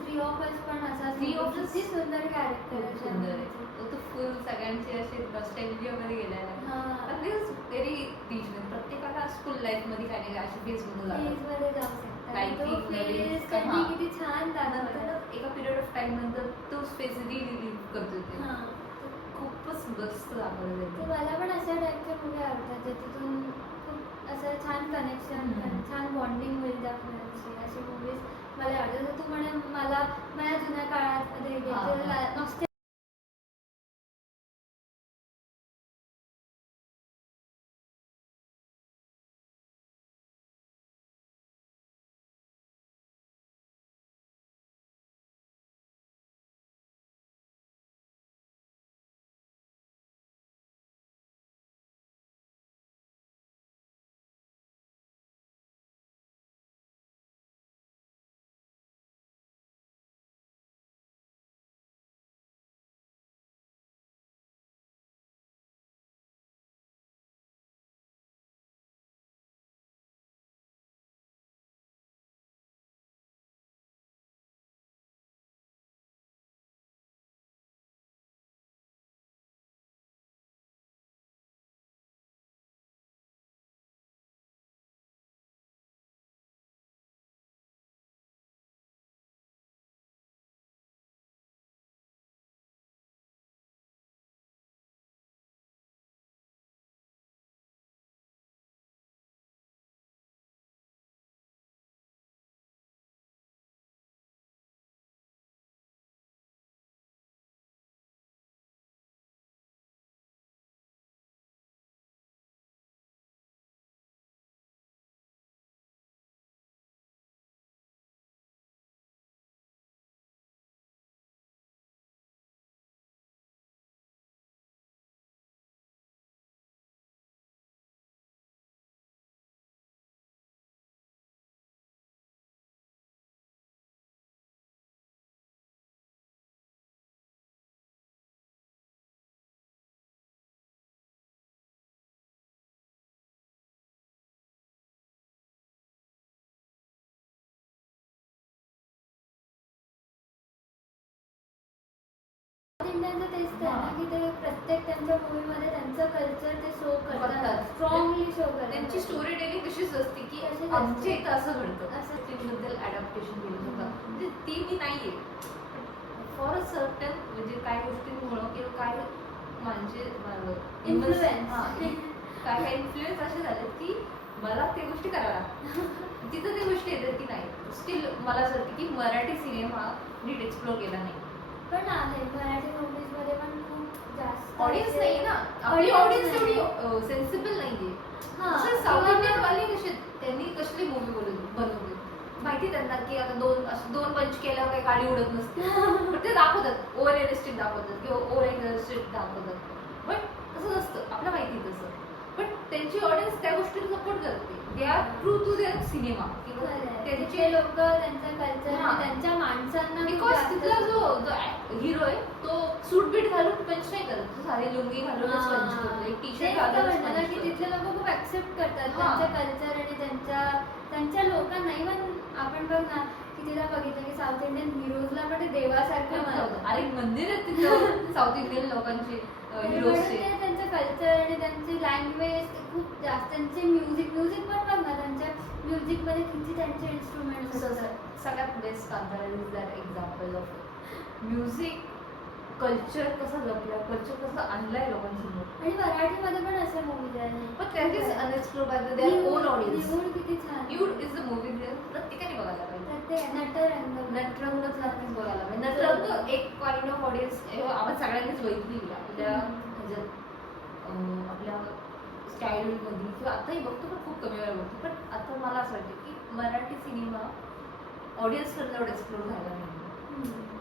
3 ऑफ अस पण असा 3 of Us किती सुंदर कॅरेक्टर खूप सुंदर आहे. तो फुल सगळ्यांची अशी नॉस्टॅल्जिया मध्ये गेलेला आहे. हां. पण दिस व्हेरी रीच, म्हणजे प्रत्येकाला स्कूल लाईफ मध्ये काही नाही अशी फेज मधून जातात. मध्ये जाऊ शकतात. काही तो ठीक नवीन. phase त्यांनी हां. किती छान दाखवला. नंतर एका पिरियड ऑफ टाइम नंतर तो स्पेस रिलीव्ह करतो ते. हां. खूपच मस्त दाखवलं तर त्यांनी. मला पण अशा टाईपच्या मूवी आवडतात, ज्याच्यातून खूप असं छान कनेक्शन, छान बॉन्डिंग होईल त्या फ्रेंड्सची, अशी मूवीज मला आवडतात. जसं तू म्हणे मला माझ्या जुन्या काळात नॉस्टॅल्जिया इंडियनचं तेच तर आहे ना, की ते प्रत्येक त्यांच्या मूवीमध्ये त्यांचं कल्चर ते शो करतात, करतात. स्ट्रॉंगली शो करतात. त्यांची स्टोरी टेलिंग तशीच असते की तशीच असते. आमच्या इथं असं घडतं असं. बद्दल अडॅप्टेशन केलं होतं म्हणजे ती मी नाहीये फॉर अ सर्टन म्हणजे काय गोष्टींमुळं किंवा काय म्हणजे Influence. काय काय इन्फ्लुएन्स असे झाले की मला ते गोष्टी करायला लागतात. तिथं ते गोष्टी येतात की नाही स्टील मला असं वाटतं की मराठी सिनेमा नीट एक्सप्लोर केला नाही. पण आहे मराठी मूवीज मध्ये पण खूप जास्त ऑडियन्स असे- नाही ना आपली audience ऑडियन्स नाही. एवढी सेन्सिबल नाहीये. हा, जसं साऊथ किंवा इंडियन मग- वाले कसे त्यांनी कसली मूवी बनवली माहिती त्यांना की आता दोन पंच केल्यावर काही गाडी उडत नसते पण ते दाखवतात ओव्हर रिअलिस्टिक दाखवतात किंवा ओव्हर रिअलिस्टिक दाखवतात पण तसं नसतं आपल्याला माहिती तसं पण त्यांची ऑडियन्स त्या गोष्टीला सपोर्ट करते they are true to their cinema किंवा त्यांचे त्यांचे लोक त्यांचं कल्चर हा. त्यांच्या माणसांना खूप बिकॉज जास्त- तिथला जो हिरो आहे तो सूट बीट घालून पंच नाही करत तो सारे लुंगी घालूनच पंच करतो एक टी तेच शर्ट तर घालूनच म्हणलं ना punch की करतो. तिथले लोक खूप ऍक्सेप्ट करतात हा. त्यांचं कल्चर आणि त्यांच्या लोकांना इव्हन आपण बघ ना की तिला बघितलं की साऊथ इंडियन हिरोजला पण ते देवासारखं मानतात. अरे मंदिर आहे तिथं साऊथ इंडियन लोकांचे म्हणून हिरोजचे ते त्यांचं कल्चर आणि त्यांची लँग्वेज खूप जास्त त्यांचे म्युझिक पण बघ ना त्यांच्या म्युझिक मध्ये किती त्यांचे इन्स्ट्रुमेंट्स असतात. सगळ्यात best Kantara is that example of music culture कसं जपलं कल्चर कसं आणलंय लोकांसमोर आणि मराठीमध्ये पण असे मूवीज आहेत पण that is unexplored by their own audience निवड किती छान यूड इज द मूवी प्रत्येकाने बघायला पाहिजे प्रत्येक नटरंग नटरंगच नक्कीच बघायला पाहिजे नटरंग एक काइंड ऑफ ऑडियन्स आपण सगळ्यांनीच बघितली आपल्या ह्याच्यात आपल्या चाइल्डहुड मध्ये किंवा आताही बघतो पण खूप कमी वेळा बघतो पण आता मला असं वाटतं की मराठी सिनेमा ऑडियन्सकडनं एवढं एक्सप्लोर झाला नाही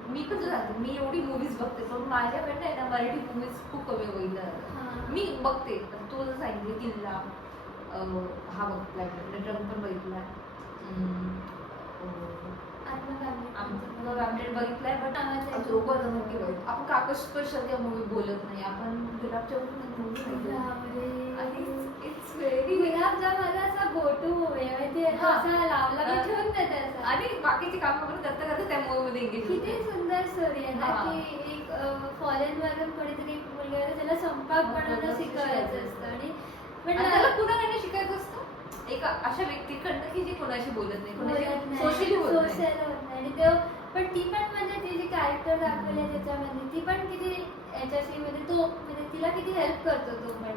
मी पण जाते मी एवढी मूवीज बघते पण माझ्याकडनं आहे ना मराठी मूवीज खूप कमी बघितल्या जातात मी बघते तू जर सांगितलं किल्ला हा बघितलाय नटरंग पण बघितलाय आमचं बघितलाय बट लोक आपण काकस्पर्श त्या मूवी बोलत नाही आपण गुलाबजामुन मूवी आणि इट्स व्हेरी गुलाबजाम माझा असा गोटू मूवी आहे ते हा. असा लावला की ठेवून देते असं. आणि बाकीची कामं पण करता करता त्या मूवी मध्ये एंगेज किती सुंदर स्टोरी आहे ना हा. की एक फॉरेन मधून कोणीतरी एक मुलगा आहे त्याला स्वयंपाक बनवणं शिकवायचं असतं आणि पण त्याला कुणाकडनं शिकायचं असतं एका अशा व्यक्तीकडनं की जी कोणाशी बोलत नाही कोणाशी सोशली होत नाही सोशल होत नाही आणि ते पण ती पण म्हणजे ती जी कॅरेक्टर दाखवली आहे त्याच्यामध्ये ती पण किती याच्याशी म्हणजे तो म्हणजे तिला किती हेल्प करतो तो पण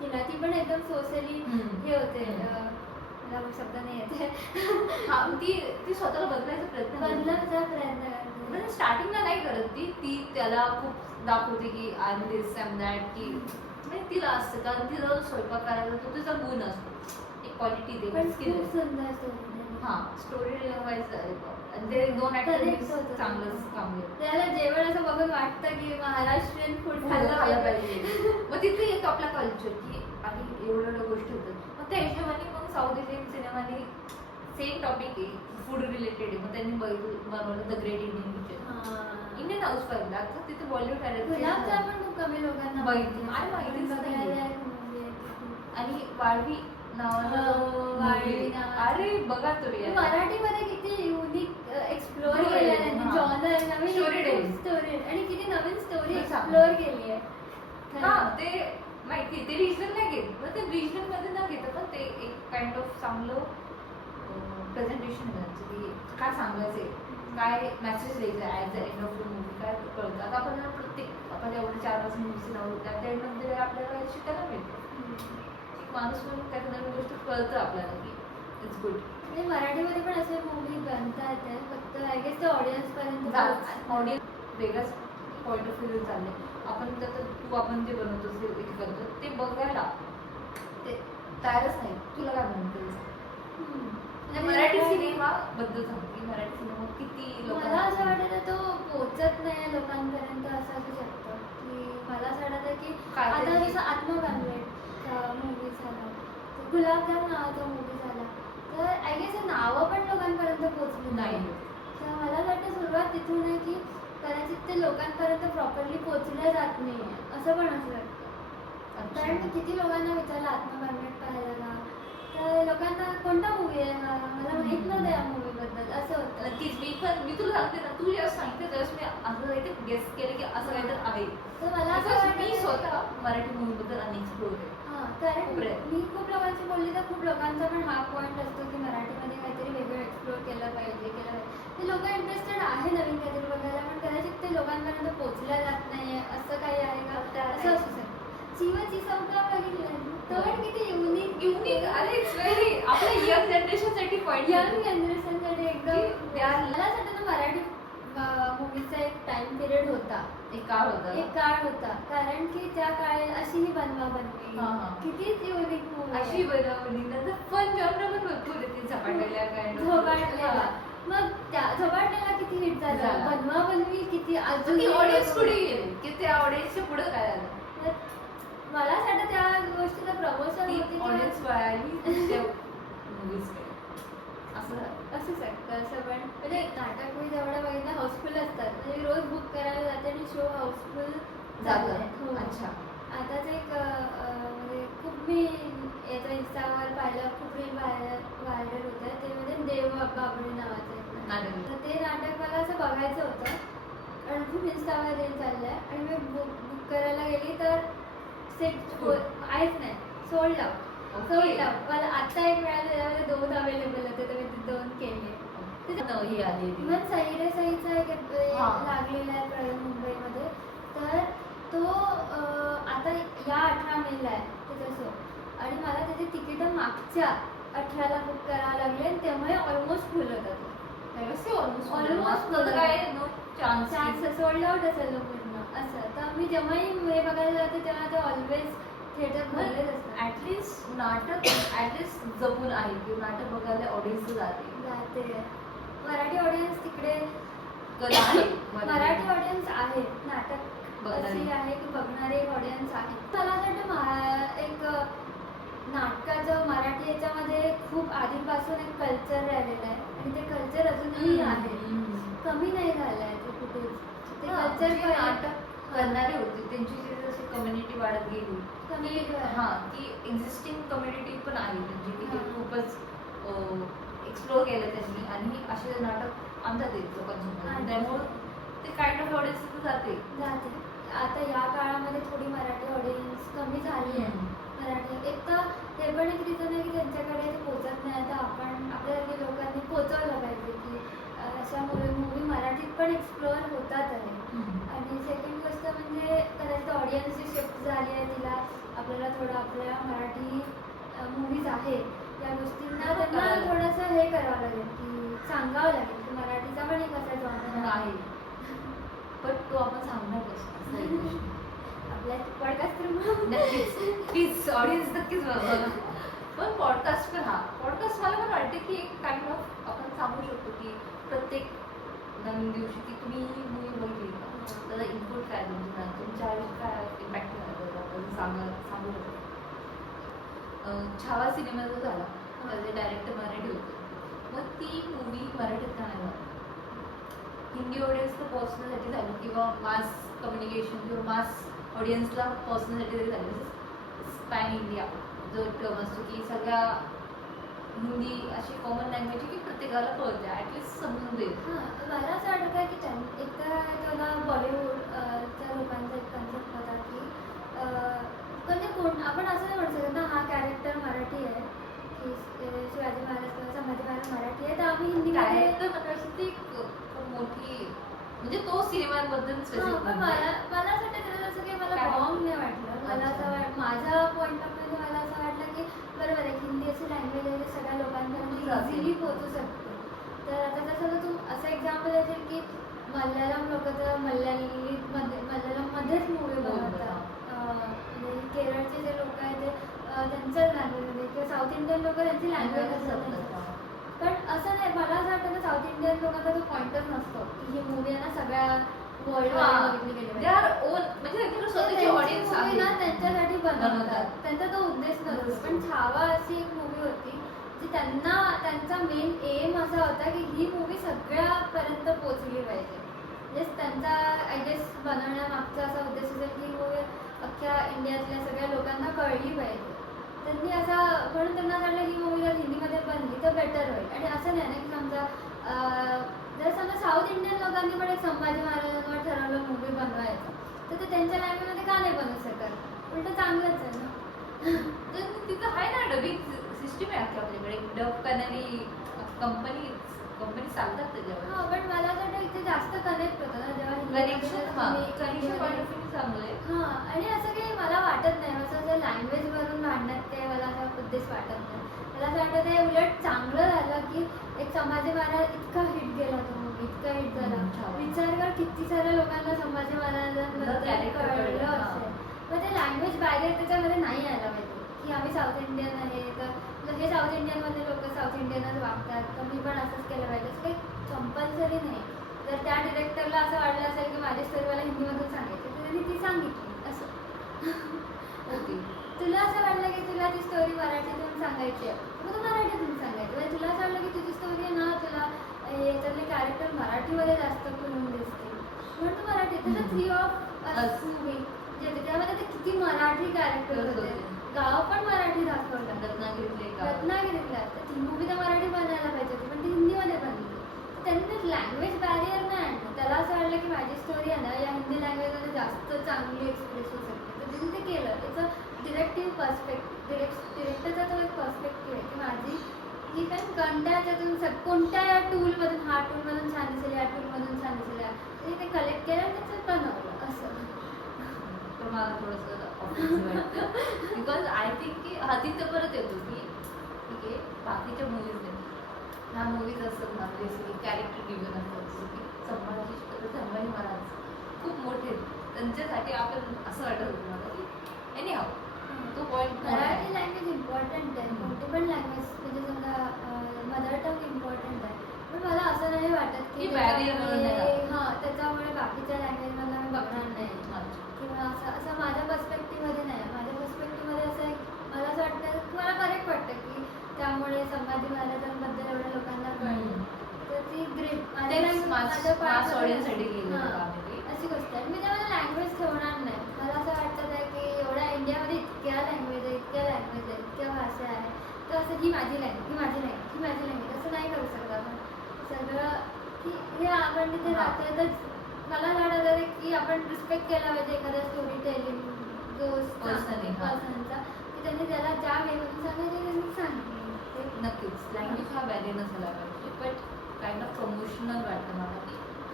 तिला ती पण एकदम सोशली हे होते मला शब्द नाही येते हा ती स्वतःला बदलायचा प्रयत्न करते. बदलायचा प्रयत्न करते म्हणजे स्टार्टिंगला नाही करत ती त्याला खूप दाखवते की I am this I am that की म्हणजे तिला असतं कारण तिचा जो स्वयंपाक करायला तो तिचा गुण असतो एक क्वालिटी दे पण स्किल खूप सुंदर story. हा स्टोरी वाईज आणि ते दोन ऍक्टर Correct होतं. चांगलंच काम केलं त्याला जेवण असं बघून वाटतं की महाराष्ट्रीयन फूड खाल्लं खायला पाहिजे पाहिजे मग तिथे येतो आपला कल्चर की आणि एवढ्या गोष्टी होतात मग त्या हिशोबाने मग साऊथ इंडियन सिनेमाने सेम टॉपिक आहे फूड रिलेटेड आहे मग त्यांनी बनवलं the great Indian kitchen Indian house पाहिजे आता तिथे बॉलिवूड आले गुलाबजाम पण खूप कमी लोकांना बघितलं. आणि माहितीच नाही. बघायला आहे movie आहे. आणि वाळवी नावाचा हो, वाळवी नावाचा. अरे बघा तुम्ही यार. मराठीमध्ये किती युनिक एक्सप्लोर Story केलं आहे, त्यांनी हा. जॉनर नवीन Storytelling. स्टोरी आणि किती नवीन स्टोरी खूप छान. एक्सप्लोर केली आहे हा ते माहिती ते रिजनल नाही घेत पण ते रिजनल मध्ये न घेतं पण ते एक काइंड ऑफ चांगलं प्रेझेंटेशन आहे त्यांचं की काय सांगायचंय काय मेसेज द्यायचा at the end of the movie काय कळतं आता आपण प्रत्येक आपण एवढे 4 वाजता मूवी लावतो त्या एंडमध्ये आपल्याला शिकायला मिळतं एक माणूस म्हणून काही नवीन गोष्ट कळतं आपल्याला की इट्स गुड म्हणजे मराठीमध्ये पण असे मूवी बनतात आहे फक्त आय गेस ते ऑडियन्स पर्यंत ऑडियन्स वेगळाच पॉईंट ऑफ व्ह्यू चालले आपण तू आपण जे बनवतो जे करतो ते बघायला ते तयारच नाही तुला काय म्हणतो मराठी सिनेमा बद्दल सांगते की मराठी सिनेमा किती मला असं वाटतं तो पोचत नाही लोकांपर्यंत असं असू शकतं की मला असं वाटतं की काय आता तरी- जसं आत्मकान्वेट मूवी झाला तो गुलाबजाम नावाचा मूवी झाला तर आय गेस हे नावं पण लोकांपर्यंत पोचली नाही. तर मला वाटतं सुरुवात तिथून आहे की कदाचित ते लोकांपर्यंत प्रॉपरली पोचल्या जात नाही असं पण असं वाटतं कारण मी किती लोकांना विचारलं आत्मकान्वेट पाहायला का तर लोकांना कोणता मूवी आहे हा मला माहित नव्हतं या मूवीबद्दल असं होतं नक्कीच मी मी तुला सांगते ना, तू जेव्हा सांगितलं तेव्हाच मी असं काहीतरी गेस केलं की असं काहीतरी आहे. तर मला असं Because वाटतं मी की- स्वतः मराठी मूवी बद्दल अनएक्सप्लोर आहे. हां, कारण खूप rare. मी खूप लोकांशी बोलली तर खूप लोकांचा पण हा पॉईंट असतो की मराठीमध्ये काहीतरी वेगळं एक्सप्लोर केलं पाहिजे. ते लोक इंटरेस्टेड आहे नवीन काहीतरी बघायला, पण कदाचित ते लोकांपर्यंत पोहोचल्या जात नाही असं काही आहे का, असं असू शकतं. जीवाची चौका बघितलं तर किती युनिक अरे इट्स व्हेरी आपल्या यंग जनरेशन साठी पॉइंट यंग जनरेशनसाठी एकदम. की they are- मला असं वाटतं ना, मराठी मूवीचा एक टाइम पिरियड होता, एक काळ होता. एक काळ होता, कारण की त्या काळी अशीही बनवा बनवी हां, हां. कितीच युनिक मूवी अशी बनवली नंतर फन जॉनर पण भरपूर आहे ती झपाटलेल्या kind of. झोपाटलेला. मग त्या झोपाटलेला किती हिट झाला, झाला. बनवा बनवी किती हां. अजून ती ऑडियन्स पुढे गेली की त्या ऑडियन्सच्या पुढे काय झालं मला असं वाटतं त्या गोष्टीचं प्रमोशन ती होती ऑडियन्स वळाली त्या movies कडे. असं झालं. असू शकतं असं. पण म्हणजे नाटक मी जेवढं बघितलं हाऊसफुल असतात, म्हणजे मी रोज बुक करायला जाते आणि शो हाऊसफुल झालं. हो. अच्छा. आताच एक म्हणजे खूप मी याचा इंस्टावर पाहिलं, खूप रील व्हायरल होतं, ते म्हणजे देव बाबळी नावाचं एक नाटक. नाटक. तर ते नाटक मला असं बघायचं होतं आणि खूप इंस्टावर रील चाललंय आणि मी बुक करायला गेली तर सीट आहेच नाही, सोल्ड आउट. Sold out. मला आता एक मिळालं, त्याच्यामध्ये 2 अवेलेबल होते, तर मी ते 2 केले. ही आली ती. मग सई रे सईचा एक हां. लागलेला आहे प्रयोग मुंबईमध्ये, तर तो आता या 18 मेला आहे त्याचा शो, आणि मला त्याची तिकीटं मागच्या 18ला बुक करावं लागले आणि त्यामुळे ऑलमोस्ट फुल होता तो. Almost तर काय no chance. Chance sold out असेल पूर्ण असं. तर मी जेव्हाही हे बघायला जाते तेव्हा ते ऑलवेज थिएटर भरलेच असतात. ऍटलीस्ट नाटक ऍटलीस्ट जपून आहे की नाटक बघायला ऑडियन्स जाते. मराठी ऑडियन्स तिकडे कला आहे. मराठी ऑडियन्स आहे, नाटक बघणारी. अशी आहे की बघणारे एक ऑडियन्स आहे. मला असं वाटतं एक नाटकाचं मराठी याच्यामध्ये खूप आधीपासून एक कल्चर राहिलेलं आहे आणि ते कल्चर अजूनही आहे, कमी नाही झालं आहे ते कुठेच. ते कल्चर नाटक करणारे होते त्यांची जी जशी कम्युनिटी वाढत गेली Community वाढत. हा ती एक्झिस्टिंग कम्युनिटी पण आहे त्यांची की ते हां. खूपच एक्सप्लोर केलं त्यांनी आणि असे नाटक आणतात येत लोकांसमोर. आणतात. त्यामुळे ते काइंड ऑफ ऑडियन्स जाते. जाते. आता या काळामध्ये थोडी मराठी ऑडियन्स कमी झाली आहे. मराठी एक तर हे पण एक रिझन आहे की त्यांच्याकडे ते पोचत नाही, तर आपण आपल्यासारख्या लोकांनी पोचवलं पाहिजे की अशा मूवी मराठीत पण एक्सप्लोअर होतात आहे. आणि सेकंड गोष्ट म्हणजे कदाचित ऑडियन्सची शिफ्ट झाली आहे, तिला आपल्याला थोडं आपल्या मराठी मूवीज आहे या गोष्टींना त्यांना थोडंसं हे करावं लागेल की सांगावं लागेल की मराठीचा पण एक असा जॉनर आहे पण तो आपण सांगणार कसं असं एक गोष्ट. आपल्या पॉडकास्ट थ्रू. नक्कीच प्लीज ऑडियन्स नक्कीच बघा. पण पॉडकास्ट पण हा पॉडकास्ट मला पण वाटते की एक काइंड ऑफ आपण सांगू शकतो की प्रत्येक नवीन दिवशी की तुम्ही ही मूवी बघितली का, त्याचा इनपुट काय तुमच्या आयुष्यात काय इम्पॅक्ट झाला आपण सांगू शकतो. छावा सिनेमा जो झाला त्याचे डायरेक्टर मराठी होते, मग ती मूवी मराठीत का नाही झाली? हिंदी ऑडियन्सला पोहोचण्यासाठी झाली किंवा मास कम्युनिकेशन किंवा मास ऑडियन्सला पोहोचण्यासाठी तरी झाली. पॅन इंडिया जो टर्म असतो की सगळ्या हिंदी अशी कॉमन लँग्वेज आहे की प्रत्येकाला कळते, ॲटलिस्ट समजून देईल. हां, मला असं वाटतं की एक तर त्याला बॉलिवूडच्या लोकांचा एक कन्सेप्ट होता की म्हणजे कोण आपण असं नाही म्हणू शकत ना हा कॅरेक्टर मराठी आहे की शिवाजी महाराज किंवा संभाजी महाराज मराठी आहे तर आम्ही हिंदीमध्ये. डायरेक्टर म्हणजे ती खूप मोठी म्हणजे तो सिनेमांबद्दल हां, पण मला असं वाटतं त्याला जसं काही मला रॉंग नाही वाटलं. मला असं माझा पॉईंट ऑफ व्ह्यू मला असं वाटलं की बरोबर आहे, हिंदी अशी लँग्वेज आहे जी सगळ्या लोकांपर्यंत इझिली पोहोचू शकते. तर आता कसं तू असं एक्झाम्पल असेल की मल्याळम लोक तर मल्याळममध्येच मूवी बनवतात. म्हणजे केरळचे जे लोक आहेत ते त्यांच्याच लँग्वेजमध्ये किंवा साऊथ इंडियन लोक त्यांची लँग्वेज असतात. पण असं नाही, मला असं वाटतं ना साऊथ इंडियन लोकांचा तो पॉईंटच नसतो की ही मूवी आहे ना सगळ्या वर्ल्डवर बघितली गेली दे पाहिजे. आर ओन म्हणजे त्यांच्याकडे स्वतःची ऑडियन्स मूवी ना आहे. त्यांच्यासाठी बनवतात, बनवतात. त्यांचा तो उद्देश नसतो. पण छावा अशी एक मूवी होती जी त्यांचा मेन एम असा होता की ही मूवी सगळ्यापर्यंत पोहोचली पाहिजे. म्हणजे त्यांचा आय गेस बनवण्यामागचा असा उद्देश असेल की ही मूवी अख्ख्या इंडियातल्या सगळ्या लोकांना कळली पाहिजे. त्यांनी असा म्हणून त्यांना वाटलं ही मूवी जर हिंदीमध्ये बनली तर बेटर होईल. आणि असं नाही ना की समजा जर समजा एक संभाजी महाराजांवर ठरवलं मूवी बनवायचं, तर ते त्यांच्या लँग्वेजमध्ये का नाही बनवू शकत? उलट चांगलंच आहे ना. तर तिथं आहे ना डबिंग सिस्टीम आहे अख्खी आपल्याकडे, डब करणारी कंपनी चालतात त्याच्यावर. हा, पण मला असं वाटतं इथे जास्त कनेक्ट होतं ना जेव्हा कनेक्शन चांगलं आहे. हा, आणि असं काही मला वाटत नाही, असं लँग्वेज वरून भांडण्यात काही मला असा उद्देश वाटत नाही. मला असं वाटत आहे उलट चांगलं झालं की एक संभाजी महाराज इतका हिट गेला तो मूवी, इतका हिट झाला. विचार कर किती साऱ्या लोकांना संभाजी महाराजांबद्दल कळलं असेल. मग ते लँग्वेज बॅरियर त्याच्यामध्ये नाही आला पाहिजे की आम्ही साऊथ इंडियन आहे तर हे साऊथ इंडियनमध्ये लोक साऊथ इंडियनच वागतात तर मी पण असंच केलं पाहिजे, असं काही कंपल्सरी नाही. जर त्या डिरेक्टरला असं वाटलं असेल की माझी स्टोरी मला हिंदीमधून सांगायची तर त्यांनी ती सांगितली असं. ओके. तुला असं वाटलं की तुला ती स्टोरी मराठीतून सांगायची आहे मग तू मराठीतून सांगायची. म्हणजे तुला असं वाटलं की तुझी स्टोरी आहे ना, तुला याच्यातले कॅरेक्टर मराठीमध्ये जास्त करून दिसतील म्हणून तू मराठी. तुझं थ्री ऑफ अस मूवी त्यामध्ये ते किती मराठी कॅरेक्टर होते, गाव पण मराठी दाखवलं, रत्नागिरीतला. ती मूवी तर मराठी बनायला पाहिजे होती पण ती हिंदीमध्ये बनली. त्यांनी लँग्वेज बॅरियर नाही आणलं. त्याला असं वाटलं की माझी स्टोरी आहे ना या हिंदी लँग्वेजमध्ये जास्त चांगली एक्सप्रेस होऊ शकते तर तिने ते केलं. त्याचं डिरेक्टिव्ह डिरेक्टरचा तो एक पर्स्पेक्टिव्ह आहे की माझी ही पण कंटाळ्याच्यातून कोणत्या टूलमधून, हा टूलमधून छान दिसेल, या टूलमधून छान दिसेल, ते कलेक्ट केलं आणि त्याचं बनवलं असं. तर मला थोडंसं ऑफेन्सिव्ह वाटतं बिकॉज आय थिंक की हा तिथं परत येतो की ठीक आहे बाकीच्या मूवीज ह्या मूवीज असतात ना बेसिकली कॅरेक्टर डिव्हिजन असतात जसं की संभाजी महाराज खूप मोठे आहेत. त्यांच्यासाठी आपण असं वाटत होतं मला की एनी हाव तो पॉईंट मराठी लँग्वेज इम्पॉर्टंट आहे, कोणती पण लँग्वेज म्हणजे समजा मदर टंग इम्पॉर्टंट आहे. पण मला असं नाही वाटत की barrier म्हणून नाही लागत. हां त्याच्यामुळे बाकीच्या लँग्वेजमधला मी बघणार नाही किंवा असं असं माझ्या पर्स्पेक्टिव्हमध्ये नाही. माझ्या पर्स्पेक्टिव्हमध्ये असं आहे मला असं वाटतं की मला करेक्ट वाटतं की त्यामुळे संभाजी महाराजांबद्दल एवढ्या लोकांना कळलं तर ती ग्रेट ऑडियन्ससाठी केलं अशी गोष्ट आहे. मी त्यामध्ये लँग्वेज ठेवणार नाही. मला असं वाटतं आहे की एवढ्या इंडियामध्ये इतक्या लँग्वेज आहे, इतक्या भाषा आहे तर असं ही माझी लँग्वेज असं नाही करू शकत आपण. सगळं की हे आपण तिथे राहतोय तर मला वाटत आहे की आपण रिस्पेक्ट केला पाहिजे एखाद्या स्टोरी टेलिंग जो पर्सनचा की त्यांनी त्याला ज्या वेमधून सांगायचे त्यांनी सांगितले. नक्कीच लँग्वेज हा बॅरियर नसायला पाहिजे बट काइंड ऑफ प्रमोशनल वाटतं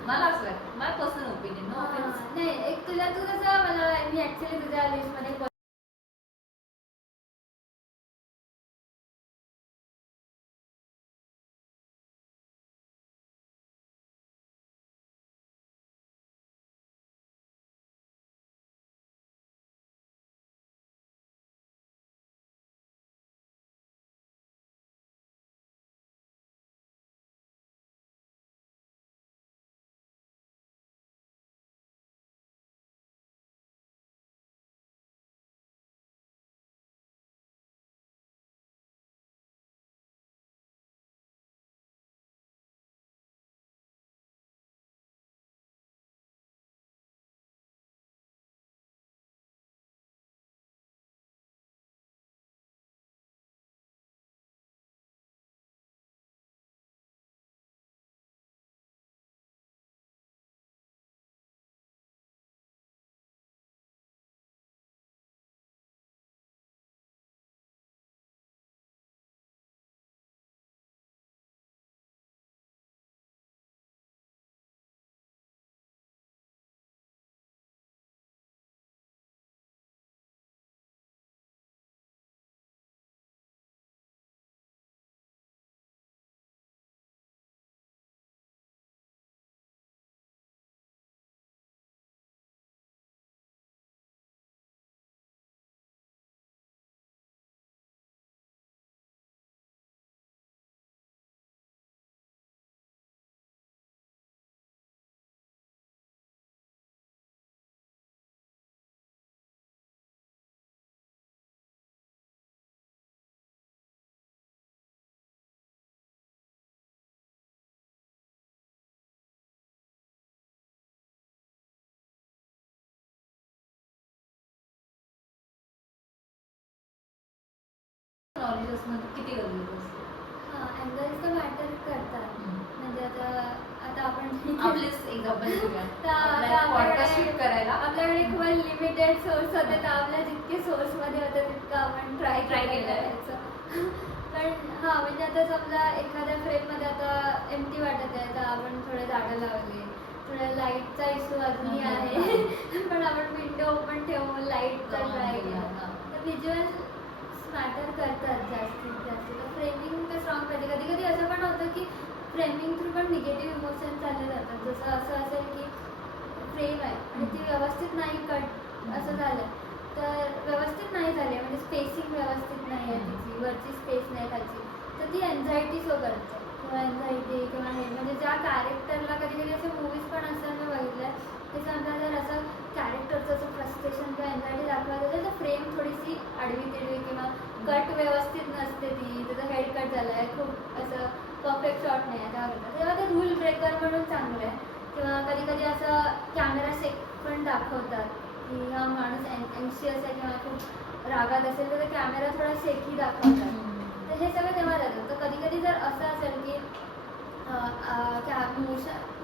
मला असं वाटतं माझं पर्सनल ओपिनियन. नाही एक तुला तू कसं मला मी ऍक्च्युली तुझ्या लिस्टमध्ये नॉलेज असणं किती गरजेचं असतं. अँगल्स तर मॅटर करतात. म्हणजे आता आपण आपलेच एक्झाम्पल घेऊया तर पॉडकास्ट शूट करायला आपल्याकडे खूप लिमिटेड सोर्स होते तर आपल्या जितके सोर्स मध्ये होते तितकं आपण ट्राय केलंय. करायचं. पण हा म्हणजे आता समजा एखाद्या फ्रेम मध्ये आता एम्प्टी वाटत आहे तर आपण थोडे झाडं लावले, थोडं लाईटचा इश्यू अजूनही आहे पण आपण विंडो ओपन ठेवून लाईटचा ट्राय केला. तर व्हिज्युअल मॅटर करतात जास्तीत जास्त. तर फ्रेमिंग तर स्ट्रॉंग पाहिजे. कधी कधी असं पण होतं की फ्रेमिंग थ्रू पण निगेटिव्ह इमोशन चालले जातात. जसं असं असेल की फ्रेम आहे आणि ती व्यवस्थित नाही कट असं झालं तर व्यवस्थित नाही झाली म्हणजे स्पेसिंग व्यवस्थित नाही आहे तिची, वरची स्पेस नाही खालची, तर ती एन्झायटी शो करते किंवा एन्झायटी किंवा हे म्हणजे ज्या कॅरेक्टरला कधी कधी असे मूवीज पण असतात मी बघितल्या ते समजा जर असं कॅरेक्टरचं असं फ्रस्ट्रेशन किंवा एन्झायटी दाखवायचं असेल तर फ्रेम थोडीशी आडवी तिडवी किंवा कट व्यवस्थित नसते ती, त्याचा हेड कट झाला आहे, खूप असं परफेक्ट शॉट नाही आहे त्यावर तेव्हा ते रूल ब्रेकर म्हणून चांगलं आहे. किंवा कधी कधी असं कॅमेरा शेक पण दाखवतात की हा माणूस अँशियस आहे किंवा खूप रागात असेल तर कॅमेरा थोडा शेकी दाखवतात. तर हे सगळं तेव्हा जातं. तर कधी कधी जर असं असेल की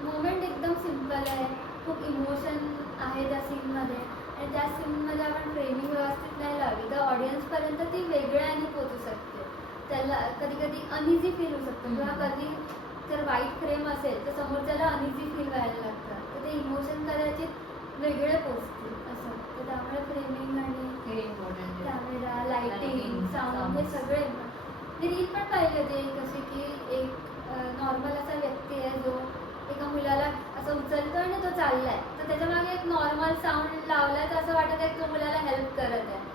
मोमेंट एकदम सिम्पल आहे, खूप इमोशन आहे त्या सीनमध्ये आणि त्या सीनमध्ये आपण फ्रेमिंग व्यवस्थित नाही लावली तर ऑडियन्सपर्यंत ती वेगळ्याने पोचू शकते. त्याला कधी कधी अनइझी फील होऊ शकतं किंवा कधी जर वाईट फ्रेम असेल तर समोरच्याला अनइझी फील व्हायला लागतं. तर ते इमोशन कदाचित वेगळे पोचतील असं. तर त्यामुळे फ्रेमिंग आणि कॅमेरा, लाईटिंग, साऊंड हे सगळे मी रील पण पाहिली होती कशी की एक नॉर्मल असा व्यक्ती आहे जो एका मुलाला असं उचलतो आणि तो चाललाय तर त्याच्या मागे एक नॉर्मल साऊंड लावलाय तर असं वाटत आहे की तो मुलाला हेल्प करत आहे.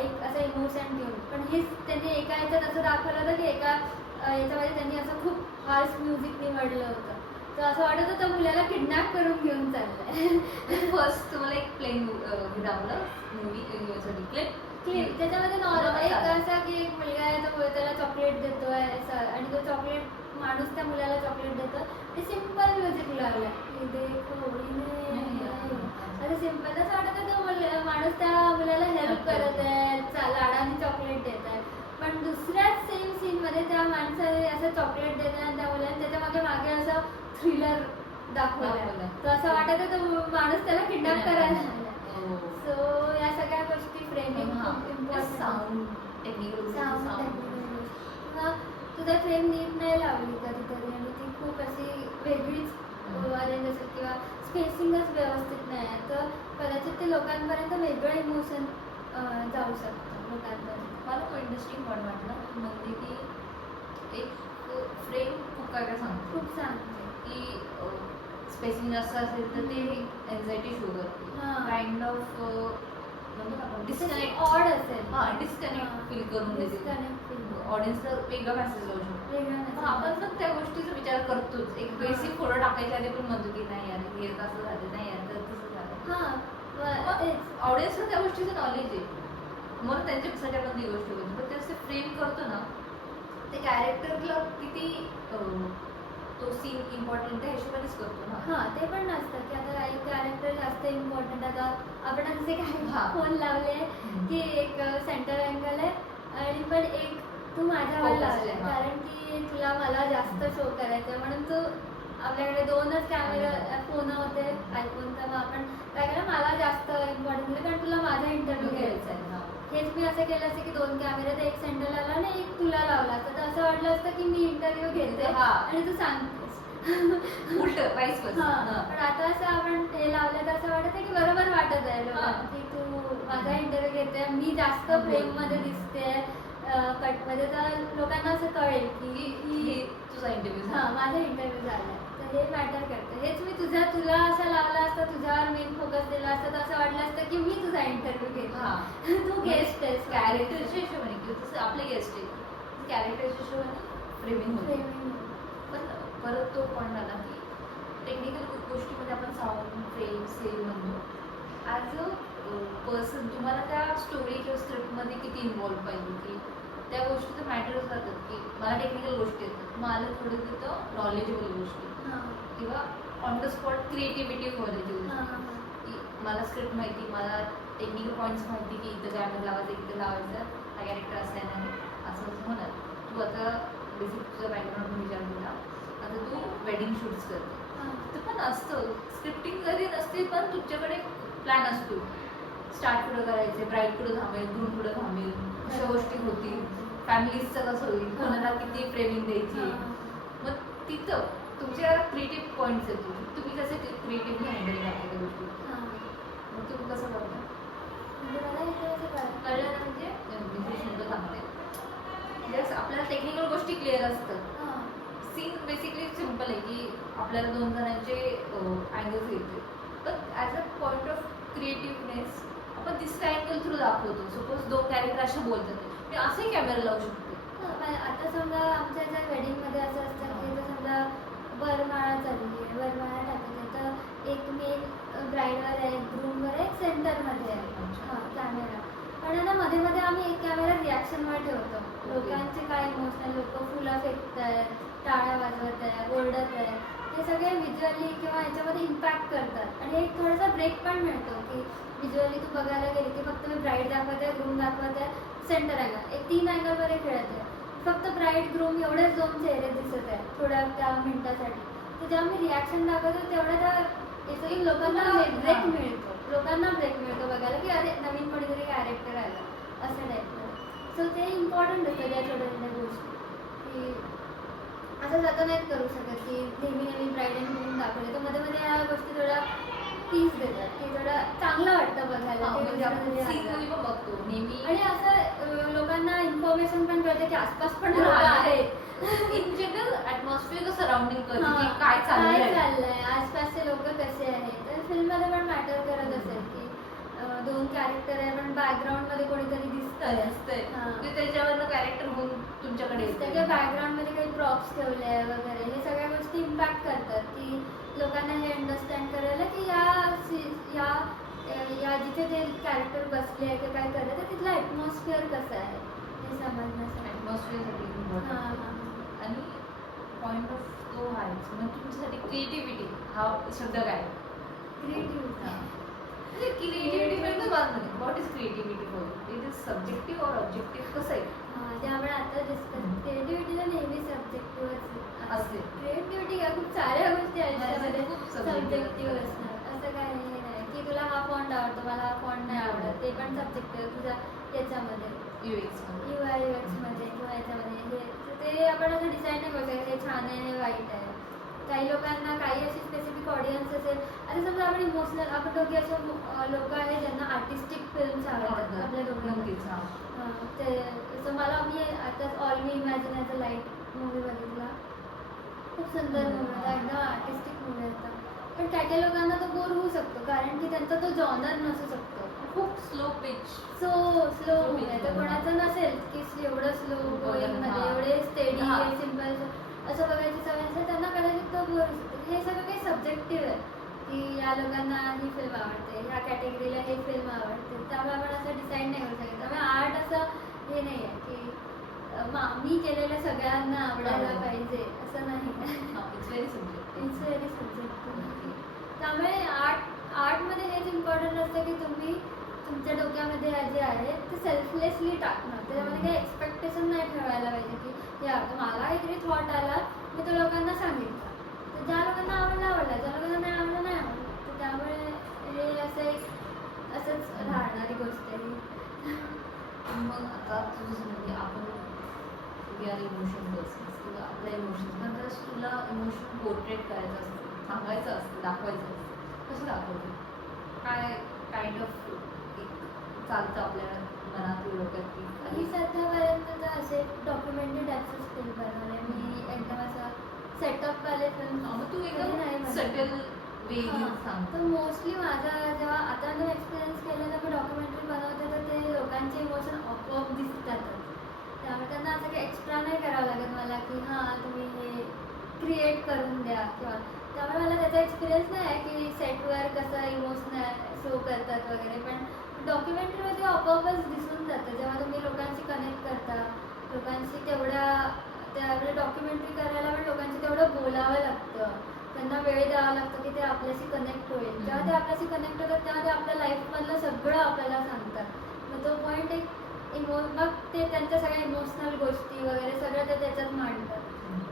एक असं इमोशन घेऊन पण हेच त्यांनी एका ह्याच्यात असं दाखवलं होतं की एका याच्यामध्ये त्यांनी असं खूप हार्श म्युझिक निवडलं होतं तर असं वाटत होतं मुलाला किडनॅप करून घेऊन चाललंय. फर्स्ट तुम्हाला एक प्लेन दाखवलं मूवी क्लिप त्याच्यामध्ये नॉर्मल एक असा की एक मुलगा आहे तो त्याला चॉकलेट देतोय आणि तो चॉकलेट माणूस त्या मुलाला चॉकलेट देतो ते सिम्पल म्युझिक लावलंय असं सिम्पल असं वाटत तो माणूस त्या मुलाला हेल्प करत आहे लाडाने चॉकलेट देत आहे. पण दुसऱ्याच सेम सीन मध्ये त्या माणसाने असं चॉकलेट देत आणि त्या मुलाने त्याच्या मागे असं थ्रिलर दाखवलं तर असं वाटत तो माणूस त्याला किडनॅप करायला लागला. सो या सगळ्या गोष्टी फ्रेमिंग खूप इम्पॉर्टंट. किंवा तुझा फ्रेम नीट नाही लावली कधीतरी आणि ती खूप अशी वेगळीच अरेंज असेल किंवा स्पेसिंगच व्यवस्थित नाही आहे तर कदाचित ते लोकांपर्यंत वेगळं इमोशन जाऊ शकतं लोकांपर्यंत. मला तो इंटरेस्टिंग पॉईंट वाटला म्हणजे की एक फ्रेम खूप काय काय सांगतो खूप सांगते की स्पेसिंग जास्त असेल तर ते एन्झायटी शो करते काइंड ऑफ डिस्कनेक्ट ऑड असेल डिस्कनेक्ट फील करून देते ऑडियन्सला वेगळा मेसेज जाऊ शकतो. आपण पण त्या गोष्टीचा विचार करतोच. एक बेसिक फोटो टाकायच्या आधी पण म्हणतो की नाही यार हे असं झालं नाही यार तर तसं झालं. ऑडियन्सला त्या गोष्टीचं नॉलेज आहे म्हणून त्यांच्यासाठी आपण ती गोष्ट करतो. पण ते असं फ्रेम करतो ना ते कॅरेक्टरला किती तो सीन इम्पॉर्टंट त्या हिशोबानेच करतो ना. हां ते पण नसतं की आता एक कॅरेक्टर जास्त इम्पॉर्टंट आता आपण असे काय फोन लावले की एक सेंटर अँगल आहे आणि पण एक तू माझ्यावर लावले कारण की तुला मला जास्त शो करायचं आहे म्हणून तू आपल्याकडे 2च कॅमेरा फोन होते आयफोनचा मग आपण काय केलं मला जास्त इम्पॉर्टंट दिलं कारण तुला माझा इंटरव्ह्यू घ्यायचा आहे. हेच मी असं केलं असतं की 2 कॅमेऱ्यात एक सेंटर लावला आणि एक तुला लावला तर असं वाटलं असतं की मी इंटरव्ह्यू घेते आणि तू सांगतेस उलट वाईस वर्सा. पण आता असं आपण हे लावलं तर असं वाटत आहे की बरोबर वाटत आहे की तू माझा इंटरव्ह्यू घेते मी जास्त फ्रेम मध्ये दिसते कटमध्ये तर लोकांना असं कळेल की तुझा इंटरव्ह्यू माझा इंटरव्ह्यू झालाय तर हे मॅटर करतं. हेच मी तुला असं लावलं असतं तुझ्यावर मेन फोकस दिला असतं तर असं वाटलं असतं की मी तुझा इंटरव्ह्यू घेतला तू गेस्ट आहेस कॅरेक्टरच्या हिशोबाने किंवा तसं आपले गेस्ट आहे कॅरेक्टरच्या हिशोबाने फ्रेमिंग होते. पण परत तो पॉईंट आला की टेक्निकल गोष्टीमध्ये आपण साऊंड फ्रेम सेल म्हणतो ॲज अ पर्सन तुम्हाला त्या स्टोरी किंवा स्क्रिप्टमध्ये किती इन्वॉल्व पाहिजे की त्या गोष्टीचं मॅटरच राहतात की मला टेक्निकल गोष्टी येतात मला थोडं तिथं नॉलेजेबल गोष्टी किंवा ऑन द स्पॉट क्रिएटिव्हिटी व्हायची की मला स्क्रिप्ट माहिती मला टेक्निकल पॉईंट्स माहिती की इथं कॅमेरा लावायचं इथं लावायचं हा कॅरेक्टर असं नाही असं होणार. तू आता बेसिक तुझा बॅकग्राऊंड विचार केला आता तू वेडिंग शूट्स करते पण असतं स्क्रिप्टिंग जरी नसते पण तुमच्याकडे प्लॅन असतो. स्टार्ट कुठं करायचे, ब्राईड कुठं थांबेल, ग्रूम कुठं थांबेल, अशा गोष्टी होतील, फॅमिलीजचं कसं होईल, कोणाला किती फ्रेमिंग द्यायची. मग तिथं तुमच्या क्रिएटिव्ह पॉईंट्स आहेत, तुम्ही कसे क्रिएटिव्हली हँडल करता त्या गोष्टी, मग तुम्ही कसं करता? कळलं ना, म्हणजे शब्द सांगते जस्ट आपल्याला टेक्निकल गोष्टी क्लिअर असतात. सीन बेसिकली सिम्पल आहे की आपल्याला 2 जणांचे अँगल्स घ्यायचे, पण ॲज अ पॉईंट ऑफ क्रिएटिव्हनेस आपण तिसऱ्या अँगल थ्रू दाखवतो. सपोज 2 कॅरेक्टर असे बोलतात, मी असंही कॅमेरा लावू शकतो. आता समजा आमच्या ज्या वेडिंगमध्ये असं असतं की जर समजा वरमाळा चालली आहे, वरमाळा टाकायची तर एक मेल ब्राईडवर आहे, ग्रूमवर आहे, सेंटरमध्ये आहे कॅमेरा. पण ना मध्ये मध्ये आम्ही एक कॅमेरा रिॲक्शनवर ठेवतो. लोकांचे काय इमोशनल, लोक फुलं फेकत आहेत, टाळ्या वाजवत आहे, ओरडत आहे, हे सगळे व्हिज्युअली किंवा याच्यामध्ये इम्पॅक्ट करतात. आणि एक थोडासा ब्रेक पण मिळतो की व्हिज्युअली तू बघायला गेली की फक्त मी ब्राईड दाखवत आहे, ग्रूम दाखवत आहे, सेंटर अँगल, एक 3 अँगलमध्ये खेळत आहे, फक्त ब्राईड ग्रूम एवढेच 2 चेहरे दिसत आहे थोड्या त्या मिनिटासाठी. तर जेव्हा मी रिॲक्शन दाखवतो तेवढ्या त्या याच्यातून लोकांना ब्रेक मिळतो, लोकांना ब्रेक मिळतो बघायला की अरे नवीन कोणीतरी कॅरेक्टर आलं असं टाईपचं. सो ते इम्पॉर्टंट असतं त्या छोट्या छोट्या गोष्टी की असं जाता नाहीत करू शकत की नेहमी नेहमी ब्राईड अँड ग्रूम दाखवले, तर मध्ये मध्ये ह्या गोष्टी थोड्या पीस देतात की थोडं चांगलं वाटतं बघायला. बघतो नेहमी आणि असं लोकांना इन्फॉर्मेशन पण कळते की आसपास पण लोक आहेत, इन जनरल ॲटमॉस्फिअर सराउंडिंग करते की काय काय चाललंय, आसपासचे लोक कसे आहेत. तर फिल्ममध्ये पण मॅटर करत असेल की 2 कॅरेक्टर आहे पण बॅकग्राऊंडमध्ये कोणीतरी दिसतंय, त्याच्यावरनं कॅरेक्टर होऊन तुमच्याकडे दिसतंय किंवा बॅकग्राऊंडमध्ये काही प्रॉप्स ठेवले आहे वगैरे, हे सगळ्या गोष्टी इम्पॅक्ट करतात की लोकांना हे अंडरस्टँड करायला की या जिथे ते कॅरेक्टर बसले आहे किंवा काय करत आहे तिथलं ॲटमॉस्फिअर कसं आहे हे समजण्यासाठी. ॲटमॉस्फिअरसाठी आणि पॉईंट ऑफ तो आहेच. मग तुमच्यासाठी क्रिएटिव्हिटी हा शब्द काय? क्रिएटिव्हिटी म्हणजे क्रिएटिव्हिटी म्हणजे what is creativity for you? It is subjective और ऑब्जेक्टिव्ह, कसं आहे? जे आपण आता डिस्कस, क्रिएटिव्हिटीला नेहमी सब्जेक्टिव्ह असते. क्रिएटिव्हिटी का खूप साऱ्या गोष्टी आयुष्यामध्ये खूप सब्जेक्टिव्ह असणार. असं काही हे नाही की तुला हा फॉन्ट आवडतो मला हा फॉन्ट नाही आवडत, ते पण सब्जेक्टिव्ह तुझ्या याच्यामध्ये UX मध्ये किंवा याच्यामध्ये ते आपण असं डिसाईड नाही करू शकत हे छान आहे हे वाईट आहे. काही लोकांना काही अशी स्पेसिफिक ऑडियन्स असेल. आता समजा आपण इमोशनल, आपण दोघे असे लोक आहेत ज्यांना आर्टिस्टिक फिल्म्स आवडतात आपल्या दोघांना. ते मला मी आता all me imagine as a light movie बघितला, खूप सुंदर मूवी होता, एकदम आर्टिस्टिक मूवी होता. पण काही काही लोकांना तो बोर होऊ शकतो कारण की त्यांचा तो जॉनर नसू शकतो, खूप स्लो पिच, स्लो मूवी आहे. तर कोणाचं नसेल की एवढं स्लो गोईंगमध्ये एवढे स्टेडी सिम्पल असं बघायची सवय असेल, त्यांना कदाचित तो बोर होऊ शकतो. हे सगळं काही सब्जेक्टिव्ह आहे की या लोकांना ही फिल्म आवडते, ह्या कॅटेगरीला हे फिल्म आवडते, त्यामुळे आपण असं डिसाईड नाही करू शकत. त्यामुळे आर्ट असं हे नाही आहे की मी केलेलं सगळ्यांना आवडायला पाहिजे असं नाही. It's very subjective. त्यामुळे आर्टमध्ये हेच इम्पॉर्टंट असतं की तुम्ही तुमच्या डोक्यामध्ये जे आहे ते सेल्फलेसली टाकणं, त्याच्यामध्ये काही एक्सपेक्टेशन नाही ठेवायला पाहिजे की या मला काहीतरी थॉट आला मी तो लोकांना सांगितलं, तर ज्या लोकांना आवडला, ज्या लोकांना नाही आवडलं नाही आवडलं. तर त्यामुळे हे असंच राहणारी गोष्ट आहे. मग आता तुझं म्हणजे आपण इमोशन पर्सन्स किंवा आपल्या इमोशन्स नंतर तुला इमोशन पोर्ट्रेट करायचं असतं, सांगायचं असतं, दाखवायचं असतं, कसं दाखवते? काय काइंड ऑफ एक चालतं आपल्या मनात डोक्यात की मी सध्यापर्यंत तर असे डॉक्युमेंटरी टाईपचे फिल्म बनवले. मी एकदम असं सेटअपवाले फिल्म मग तू एकदम सटल वे सांग. तर मोस्टली माझा जेव्हा आता जर एक्सपिरियन्स केलं तर मी डॉक्युमेंटरी बनवते तर ते लोकांचे इमोशन आपोआप दिसतातच. त्यामुळे त्यांना असं काही एक्स्ट्रा नाही करावं लागत मला की हां तुम्ही हे क्रिएट करून द्या किंवा. त्यामुळे मला त्याचा एक्सपिरियन्स नाही आहे की सेटवर कसं इमोशनल शो करतात वगैरे, पण डॉक्युमेंटरीमध्ये आपोआपच दिसून जातं जेव्हा तुम्ही लोकांशी कनेक्ट करता. लोकांशी त्यावेळी डॉक्युमेंटरी करायला पण लोकांशी तेवढं बोलावं लागतं, त्यांना वेळ द्यावा लागतो की ते आपल्याशी कनेक्ट होईल. जेव्हा ते आपल्याशी कनेक्ट होतात तेव्हा ते आपल्या लाईफमधलं सगळं आपल्याला सांगतात. मग तो पॉईंट एक मग ते त्यांच्या सगळ्या इमोशनल गोष्टी वगैरे सगळं ते त्याच्यात मांडतात.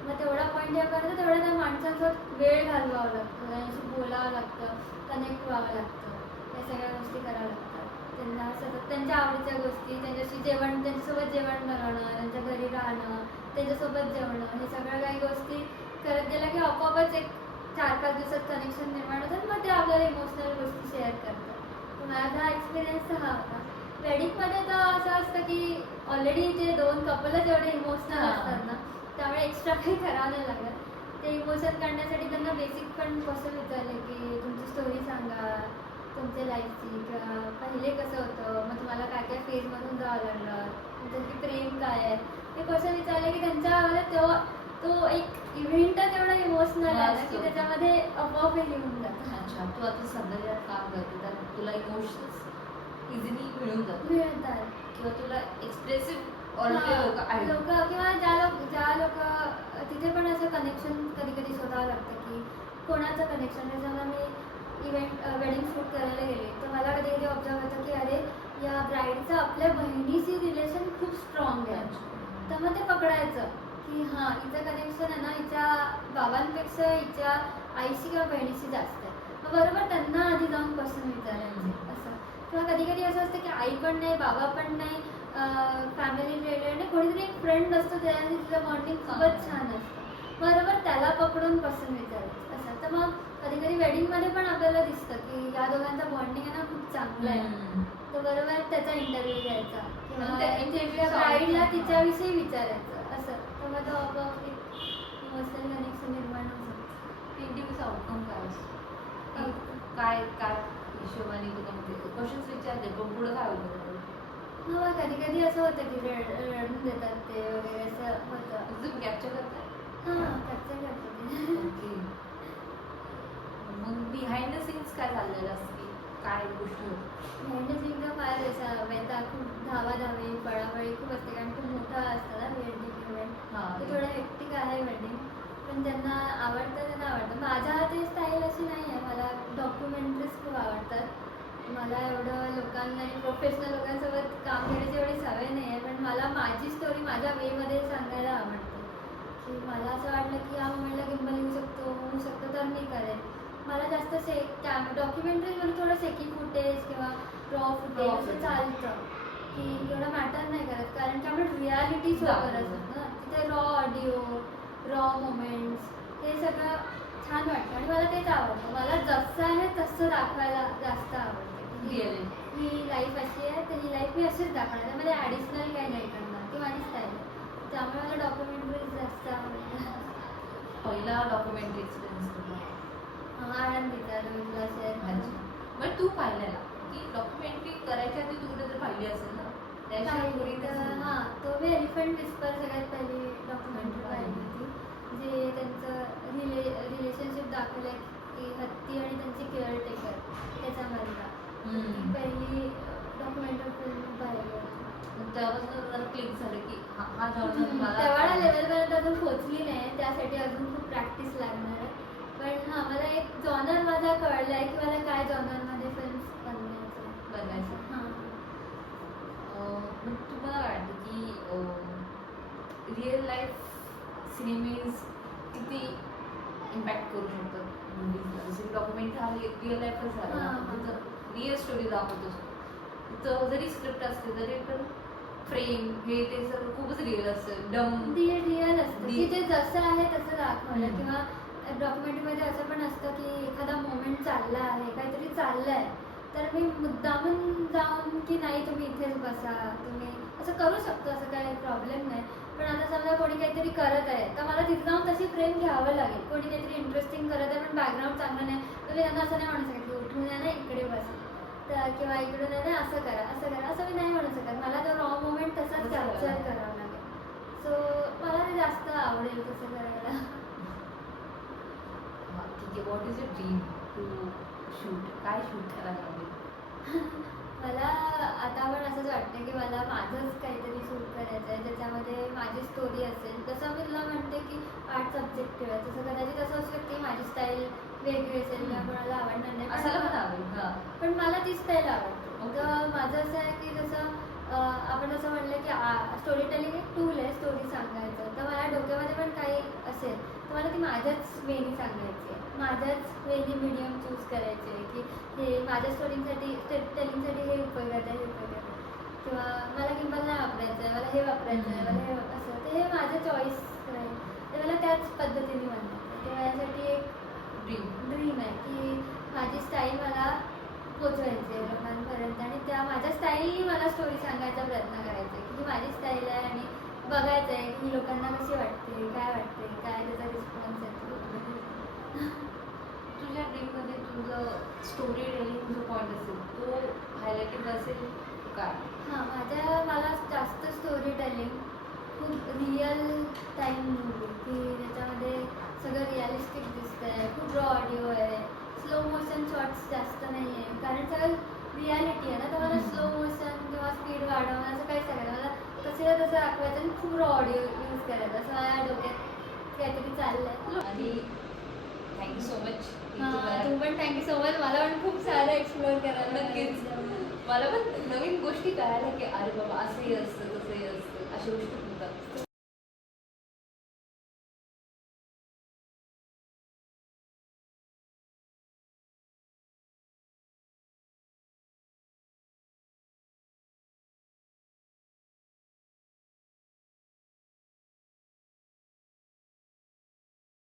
मग तेवढा पॉईंट येईपर्यंत तेवढा त्या माणसांसोबत वेळ घालवावा लागतो, त्यांच्याशी बोलावं लागतं, कनेक्ट व्हावं लागतं, या सगळ्या गोष्टी कराव्या लागतात. त्यांना सतत त्यांच्या आवडीच्या गोष्टी, त्यांच्याशी त्यांच्यासोबत जेवण बनवणं, त्यांच्या घरी राहणं, त्यांच्यासोबत जेवणं, हे सगळ्या काही गोष्टी करत गेल्या की आपोआपच एक 4-5 दिवसात कनेक्शन निर्माण होतात. मग ते आपल्याला इमोशनल गोष्टी शेअर करतात. तर माझा एक्सपिरियन्स हा होता. वेडिंगमध्ये तर असं असतं की ऑलरेडी ते 2 कपलच एवढे इमोशनल असतात ना, त्यामुळे एक्स्ट्रा काही करावं नाही लागत. ते इमोशन काढण्यासाठी त्यांना बेसिक पण क्वेश्चन विचारले की तुमची स्टोरी सांगा, तुमच्या लाईफची, किंवा पहिले कसं होतं, मग तुम्हाला काय काय फेजमधून जावं लागलं, तुमच्यासाठी प्रेम काय आहे, ते क्वेश्चन विचारले की त्यांच्या तेव्हा तो एक इव्हेंटच एवढा इमोशनल आहे ना की त्याच्यामध्ये आपोआप हे लिहून जातं. अच्छा, तू आता सध्या काम करते तर तुला इमोशन्स इझिली मिळतात किंवा तुला एक्सप्रेसिव्ह ऑलरेडी लोक आहेत लोक किंवा ज्या लोक तिथे पण असं कनेक्शन कधी कधी शोधावं लागतं की कोणाचं कनेक्शन. त्याच्यामुळे मी वेडिंग शूट करायला गेले तर मला कधी कधी ऑब्झर्व होतं की अरे या ब्राईडचं आपल्या बहिणीशी रिलेशन खूप स्ट्रॉंग आहे. तर मग ते पकडायचं की हां, हिचं कनेक्शन आहे ना हिच्या बाबांपेक्षा हिच्या आईशी किंवा बहिणीशी जास्त आहे. मग बरोबर त्यांना आधी जाऊन क्वेश्चन विचारायचे असं. किंवा कधी कधी असं असतं की आई पण नाही, बाबा पण नाही, फॅमिली रिलेटेड नाही, कोणीतरी एक फ्रेंड असतो त्याच्याशी तिचं बॉन्डिंग खूपच छान असतं. बरोबर त्याला पकडून क्वेश्चन विचारायचं असं. तर मग कधी कधी वेडिंगमध्ये पण आपल्याला दिसतं की या दोघांचा बॉन्डिंग आहे ना खूप चांगला आहे. तर बरोबर त्याचा इंटरव्ह्यू घ्यायचा किंवा ब्राईडला तिच्याविषयी विचारायचं असं. तर मग तो आपोआप एक इमोशनल कनेक्शन निर्माण होतं. इंटरव्ह्यूचा आउटकम काय असतो, काय काय हिशोबाने तुला म्हणजे क्वेश्चन्स विचारले पण पुढं काय होतं? हो, कधी कधी असं होतं की रडून देतात ते वगैरे असं होतं. तुम्ही कॅप्चर करताय? हां, कॅप्चर करते. ओके. मग बिहाइंड द सीन्स काय चाललेलं असतं की काय गोष्टी होतात? वेडिंग फार असं वेळेला खूप धावाधावी पळापळी खूप असते कारण खूप मोठा असतं ना वेडिंग इव्हेंट. ते थोडं हेक्टिक आहे वेडिंग, पण ज्यांना आवडतं त्यांना आवडतं. माझ्या ते स्टाईल अशी नाही आहे. मला डॉक्युमेंटरीज खूप आवडतात. मला एवढं लोकांना आणि प्रोफेशनल लोकांसोबत काम करण्याची एवढी सवय नाही आहे, पण मला माझी स्टोरी माझ्या वेमध्ये सांगायला आवडते. की मला असं वाटलं की या मोमेंटला गिम्बल होऊ शकतो तर मी करेन. मला जास्त डॉक्युमेंटरीजमध्ये थोडं सेकी फुटेज किंवा रॉ फुटेज असं चालतं की एवढं मॅटर नाही करत, कारण की आपण रियालिटी शो करत असतो ना, तिथे रॉ ऑडिओ, रॉ मोमेंट्स हे सगळं छान वाटतं आणि मला तेच आवडतं. मला जसं आहे तसं दाखवायला जास्त आवडतं. ही लाईफ अशी आहे तर ही लाईफ मी अशीच दाखवणार, त्यामध्ये ॲडिशनल काही नाही करणार, ती माझी स्टाईल आहे. त्यामुळे मला डॉक्युमेंटरीज जास्त आवडतात. पहिला डॉक्युमेंटरी एक्सपिरियन्स तुला? आनंदीचा तुला शेअर करू. बट तू पाहिलेला की डॉक्युमेंटरी करायच्या आधी तू कुठेतरी पाहिली असेल ना? हां, तो मी एलिफंट विस्पर सगळ्यात पहिली डॉक्युमेंटरी पाहिली होती. जे त्यांचं रिलेशनशिप दाखवलं आहे की हत्ती आणि त्यांची केअरटेकर त्याच्यामधला. पहिली डॉक्युमेंटरी फिल्म पाहिली होती. तेव्हापासून जरा क्लिक झालं की हा जॉनर मला तेवढ्या लेवलपर्यंत अजून पोचली नाही, त्यासाठी अजून खूप प्रॅक्टिस लागणार आहे. पण हां, मला एक जॉनर माझा कळला आहे की मला काय जॉनरमध्ये फिल्म्स बनायचं. हां. मग तुम्हाला वाटतं की रिअल लाईफ सिनेमेज किती इम्पॅक्ट करू शकतात मुव्हीजला? जसे डॉक्युमेंटरी हा रिअल लाईफच झाला, रिअल स्टोरी दाखवत असतो. तिथं जरी स्क्रिप्ट असते तरी पण फ्रेम हे ते सगळं खूपच रिअल असतं, रिअल असतं की ते जसं आहे तसं दाखवलं. किंवा डॉक्युमेंटरीमध्ये असं पण असतं की एखादा मोमेंट चालला आहे, काहीतरी चाललं आहे, तर मी मुद्दामून जाऊन की नाही तुम्ही इथेच बसा, तुम्ही असं करू शकतो, असं काही प्रॉब्लेम नाही. पण आता समजा कोणी काहीतरी करत आहे तर मला तिथे जाऊन तशी फ्रेम घ्यावं लागेल. कोणी काहीतरी इंटरेस्टिंग करत आहे पण बॅकग्राऊंड चांगलं नाही, तर मी त्यांना असं नाही म्हणू शकत की उठून या ना इकडे बसा, तर किंवा इकडून आहे ना असं करा असं मी नाही म्हणू शकत. मला तो रॉ मोमेंट तसाच कॅप्चर करावा लागेल. सो मला ते जास्त आवडेल तसं करायला. ठीक आहे. What is your dream to shoot? काय शूट करायला आवडेल? मला आता पण असंच वाटतं की मला माझंच काहीतरी शूट करायचं आहे, ज्याच्यामध्ये माझी स्टोरी असेल. जसं मी तुला म्हणते की आर्ट सब्जेक्टिव्ह आहे, तसं कदाचित असं असू शकते माझी स्टाईल वेगळी असेल किंवा कोणाला आवडणार नाही, असायला पण आवडेल. पण मला ती स्टाईल आवडते. तर माझं असं आहे की जसं आपण असं म्हणलं की स्टोरी टेलिंग एक टूल आहे स्टोरी सांगायचं. तर मला डोक्यामध्ये पण काही असेल तर मला ती माझ्याच वेनी सांगायची आहे, माझ्याच वेनी मीडियम चूज करायचे आहे की हे माझ्या स्टोरीसाठी टेलिंगसाठी हे उपयोगात आहे, हे उपयोगात आहे. किंवा मला गिम्बल नाही वापरायचं आहे, मला हे वापरायचं आहे, मला हे असं. तर हे माझं चॉईस राहील, ते मला त्याच पद्धतीने बनवायचं. ते माझ्यासाठी एक ड्रीम आहे की माझी स्टाईल मला पोचवायची आहे लोकांपर्यंत आणि त्या माझ्या स्टाईलनी मला स्टोरी सांगायचा प्रयत्न करायचा आहे की ही माझी स्टाईल आहे आणि बघायचं आहे की लोकांना कशी वाटते, काय त्याचा रिस्पॉन्स येतो. तुझ्या ड्रीममध्ये तुझं स्टोरी टेलिंग जो पॉईंट असेल तो हायलाइटेड असेल काय? मला जास्त स्टोरी टेलिंग खूप रिअल टाईम मूवी की ज्याच्यामध्ये सगळं रिअलिस्टिक दिसतं आहे, खूप रॉ ऑडिओ आहे, स्लो मोशन शॉट्स जास्त नाही आहे कारण सगळं रियालिटी आहे ना. तर मला स्लो मोशन किंवा स्पीड वाढवणं असं काहीच नाही, मला तसं तसं दाखवायचं आणि खूप रॉ ऑडिओ यूज करायचं असं माझ्या डोक्यात काहीतरी चाललं आहे. आणि थँक्यू सो मच. तू पण थँक्यू सो मच. मला पण खूप सारं एक्सप्लोअर करायला नक्कीच. मला पण नवीन गोष्टी कळायला की अरे बाबा असंही असतं तसंही असतं अशा गोष्टी होतात.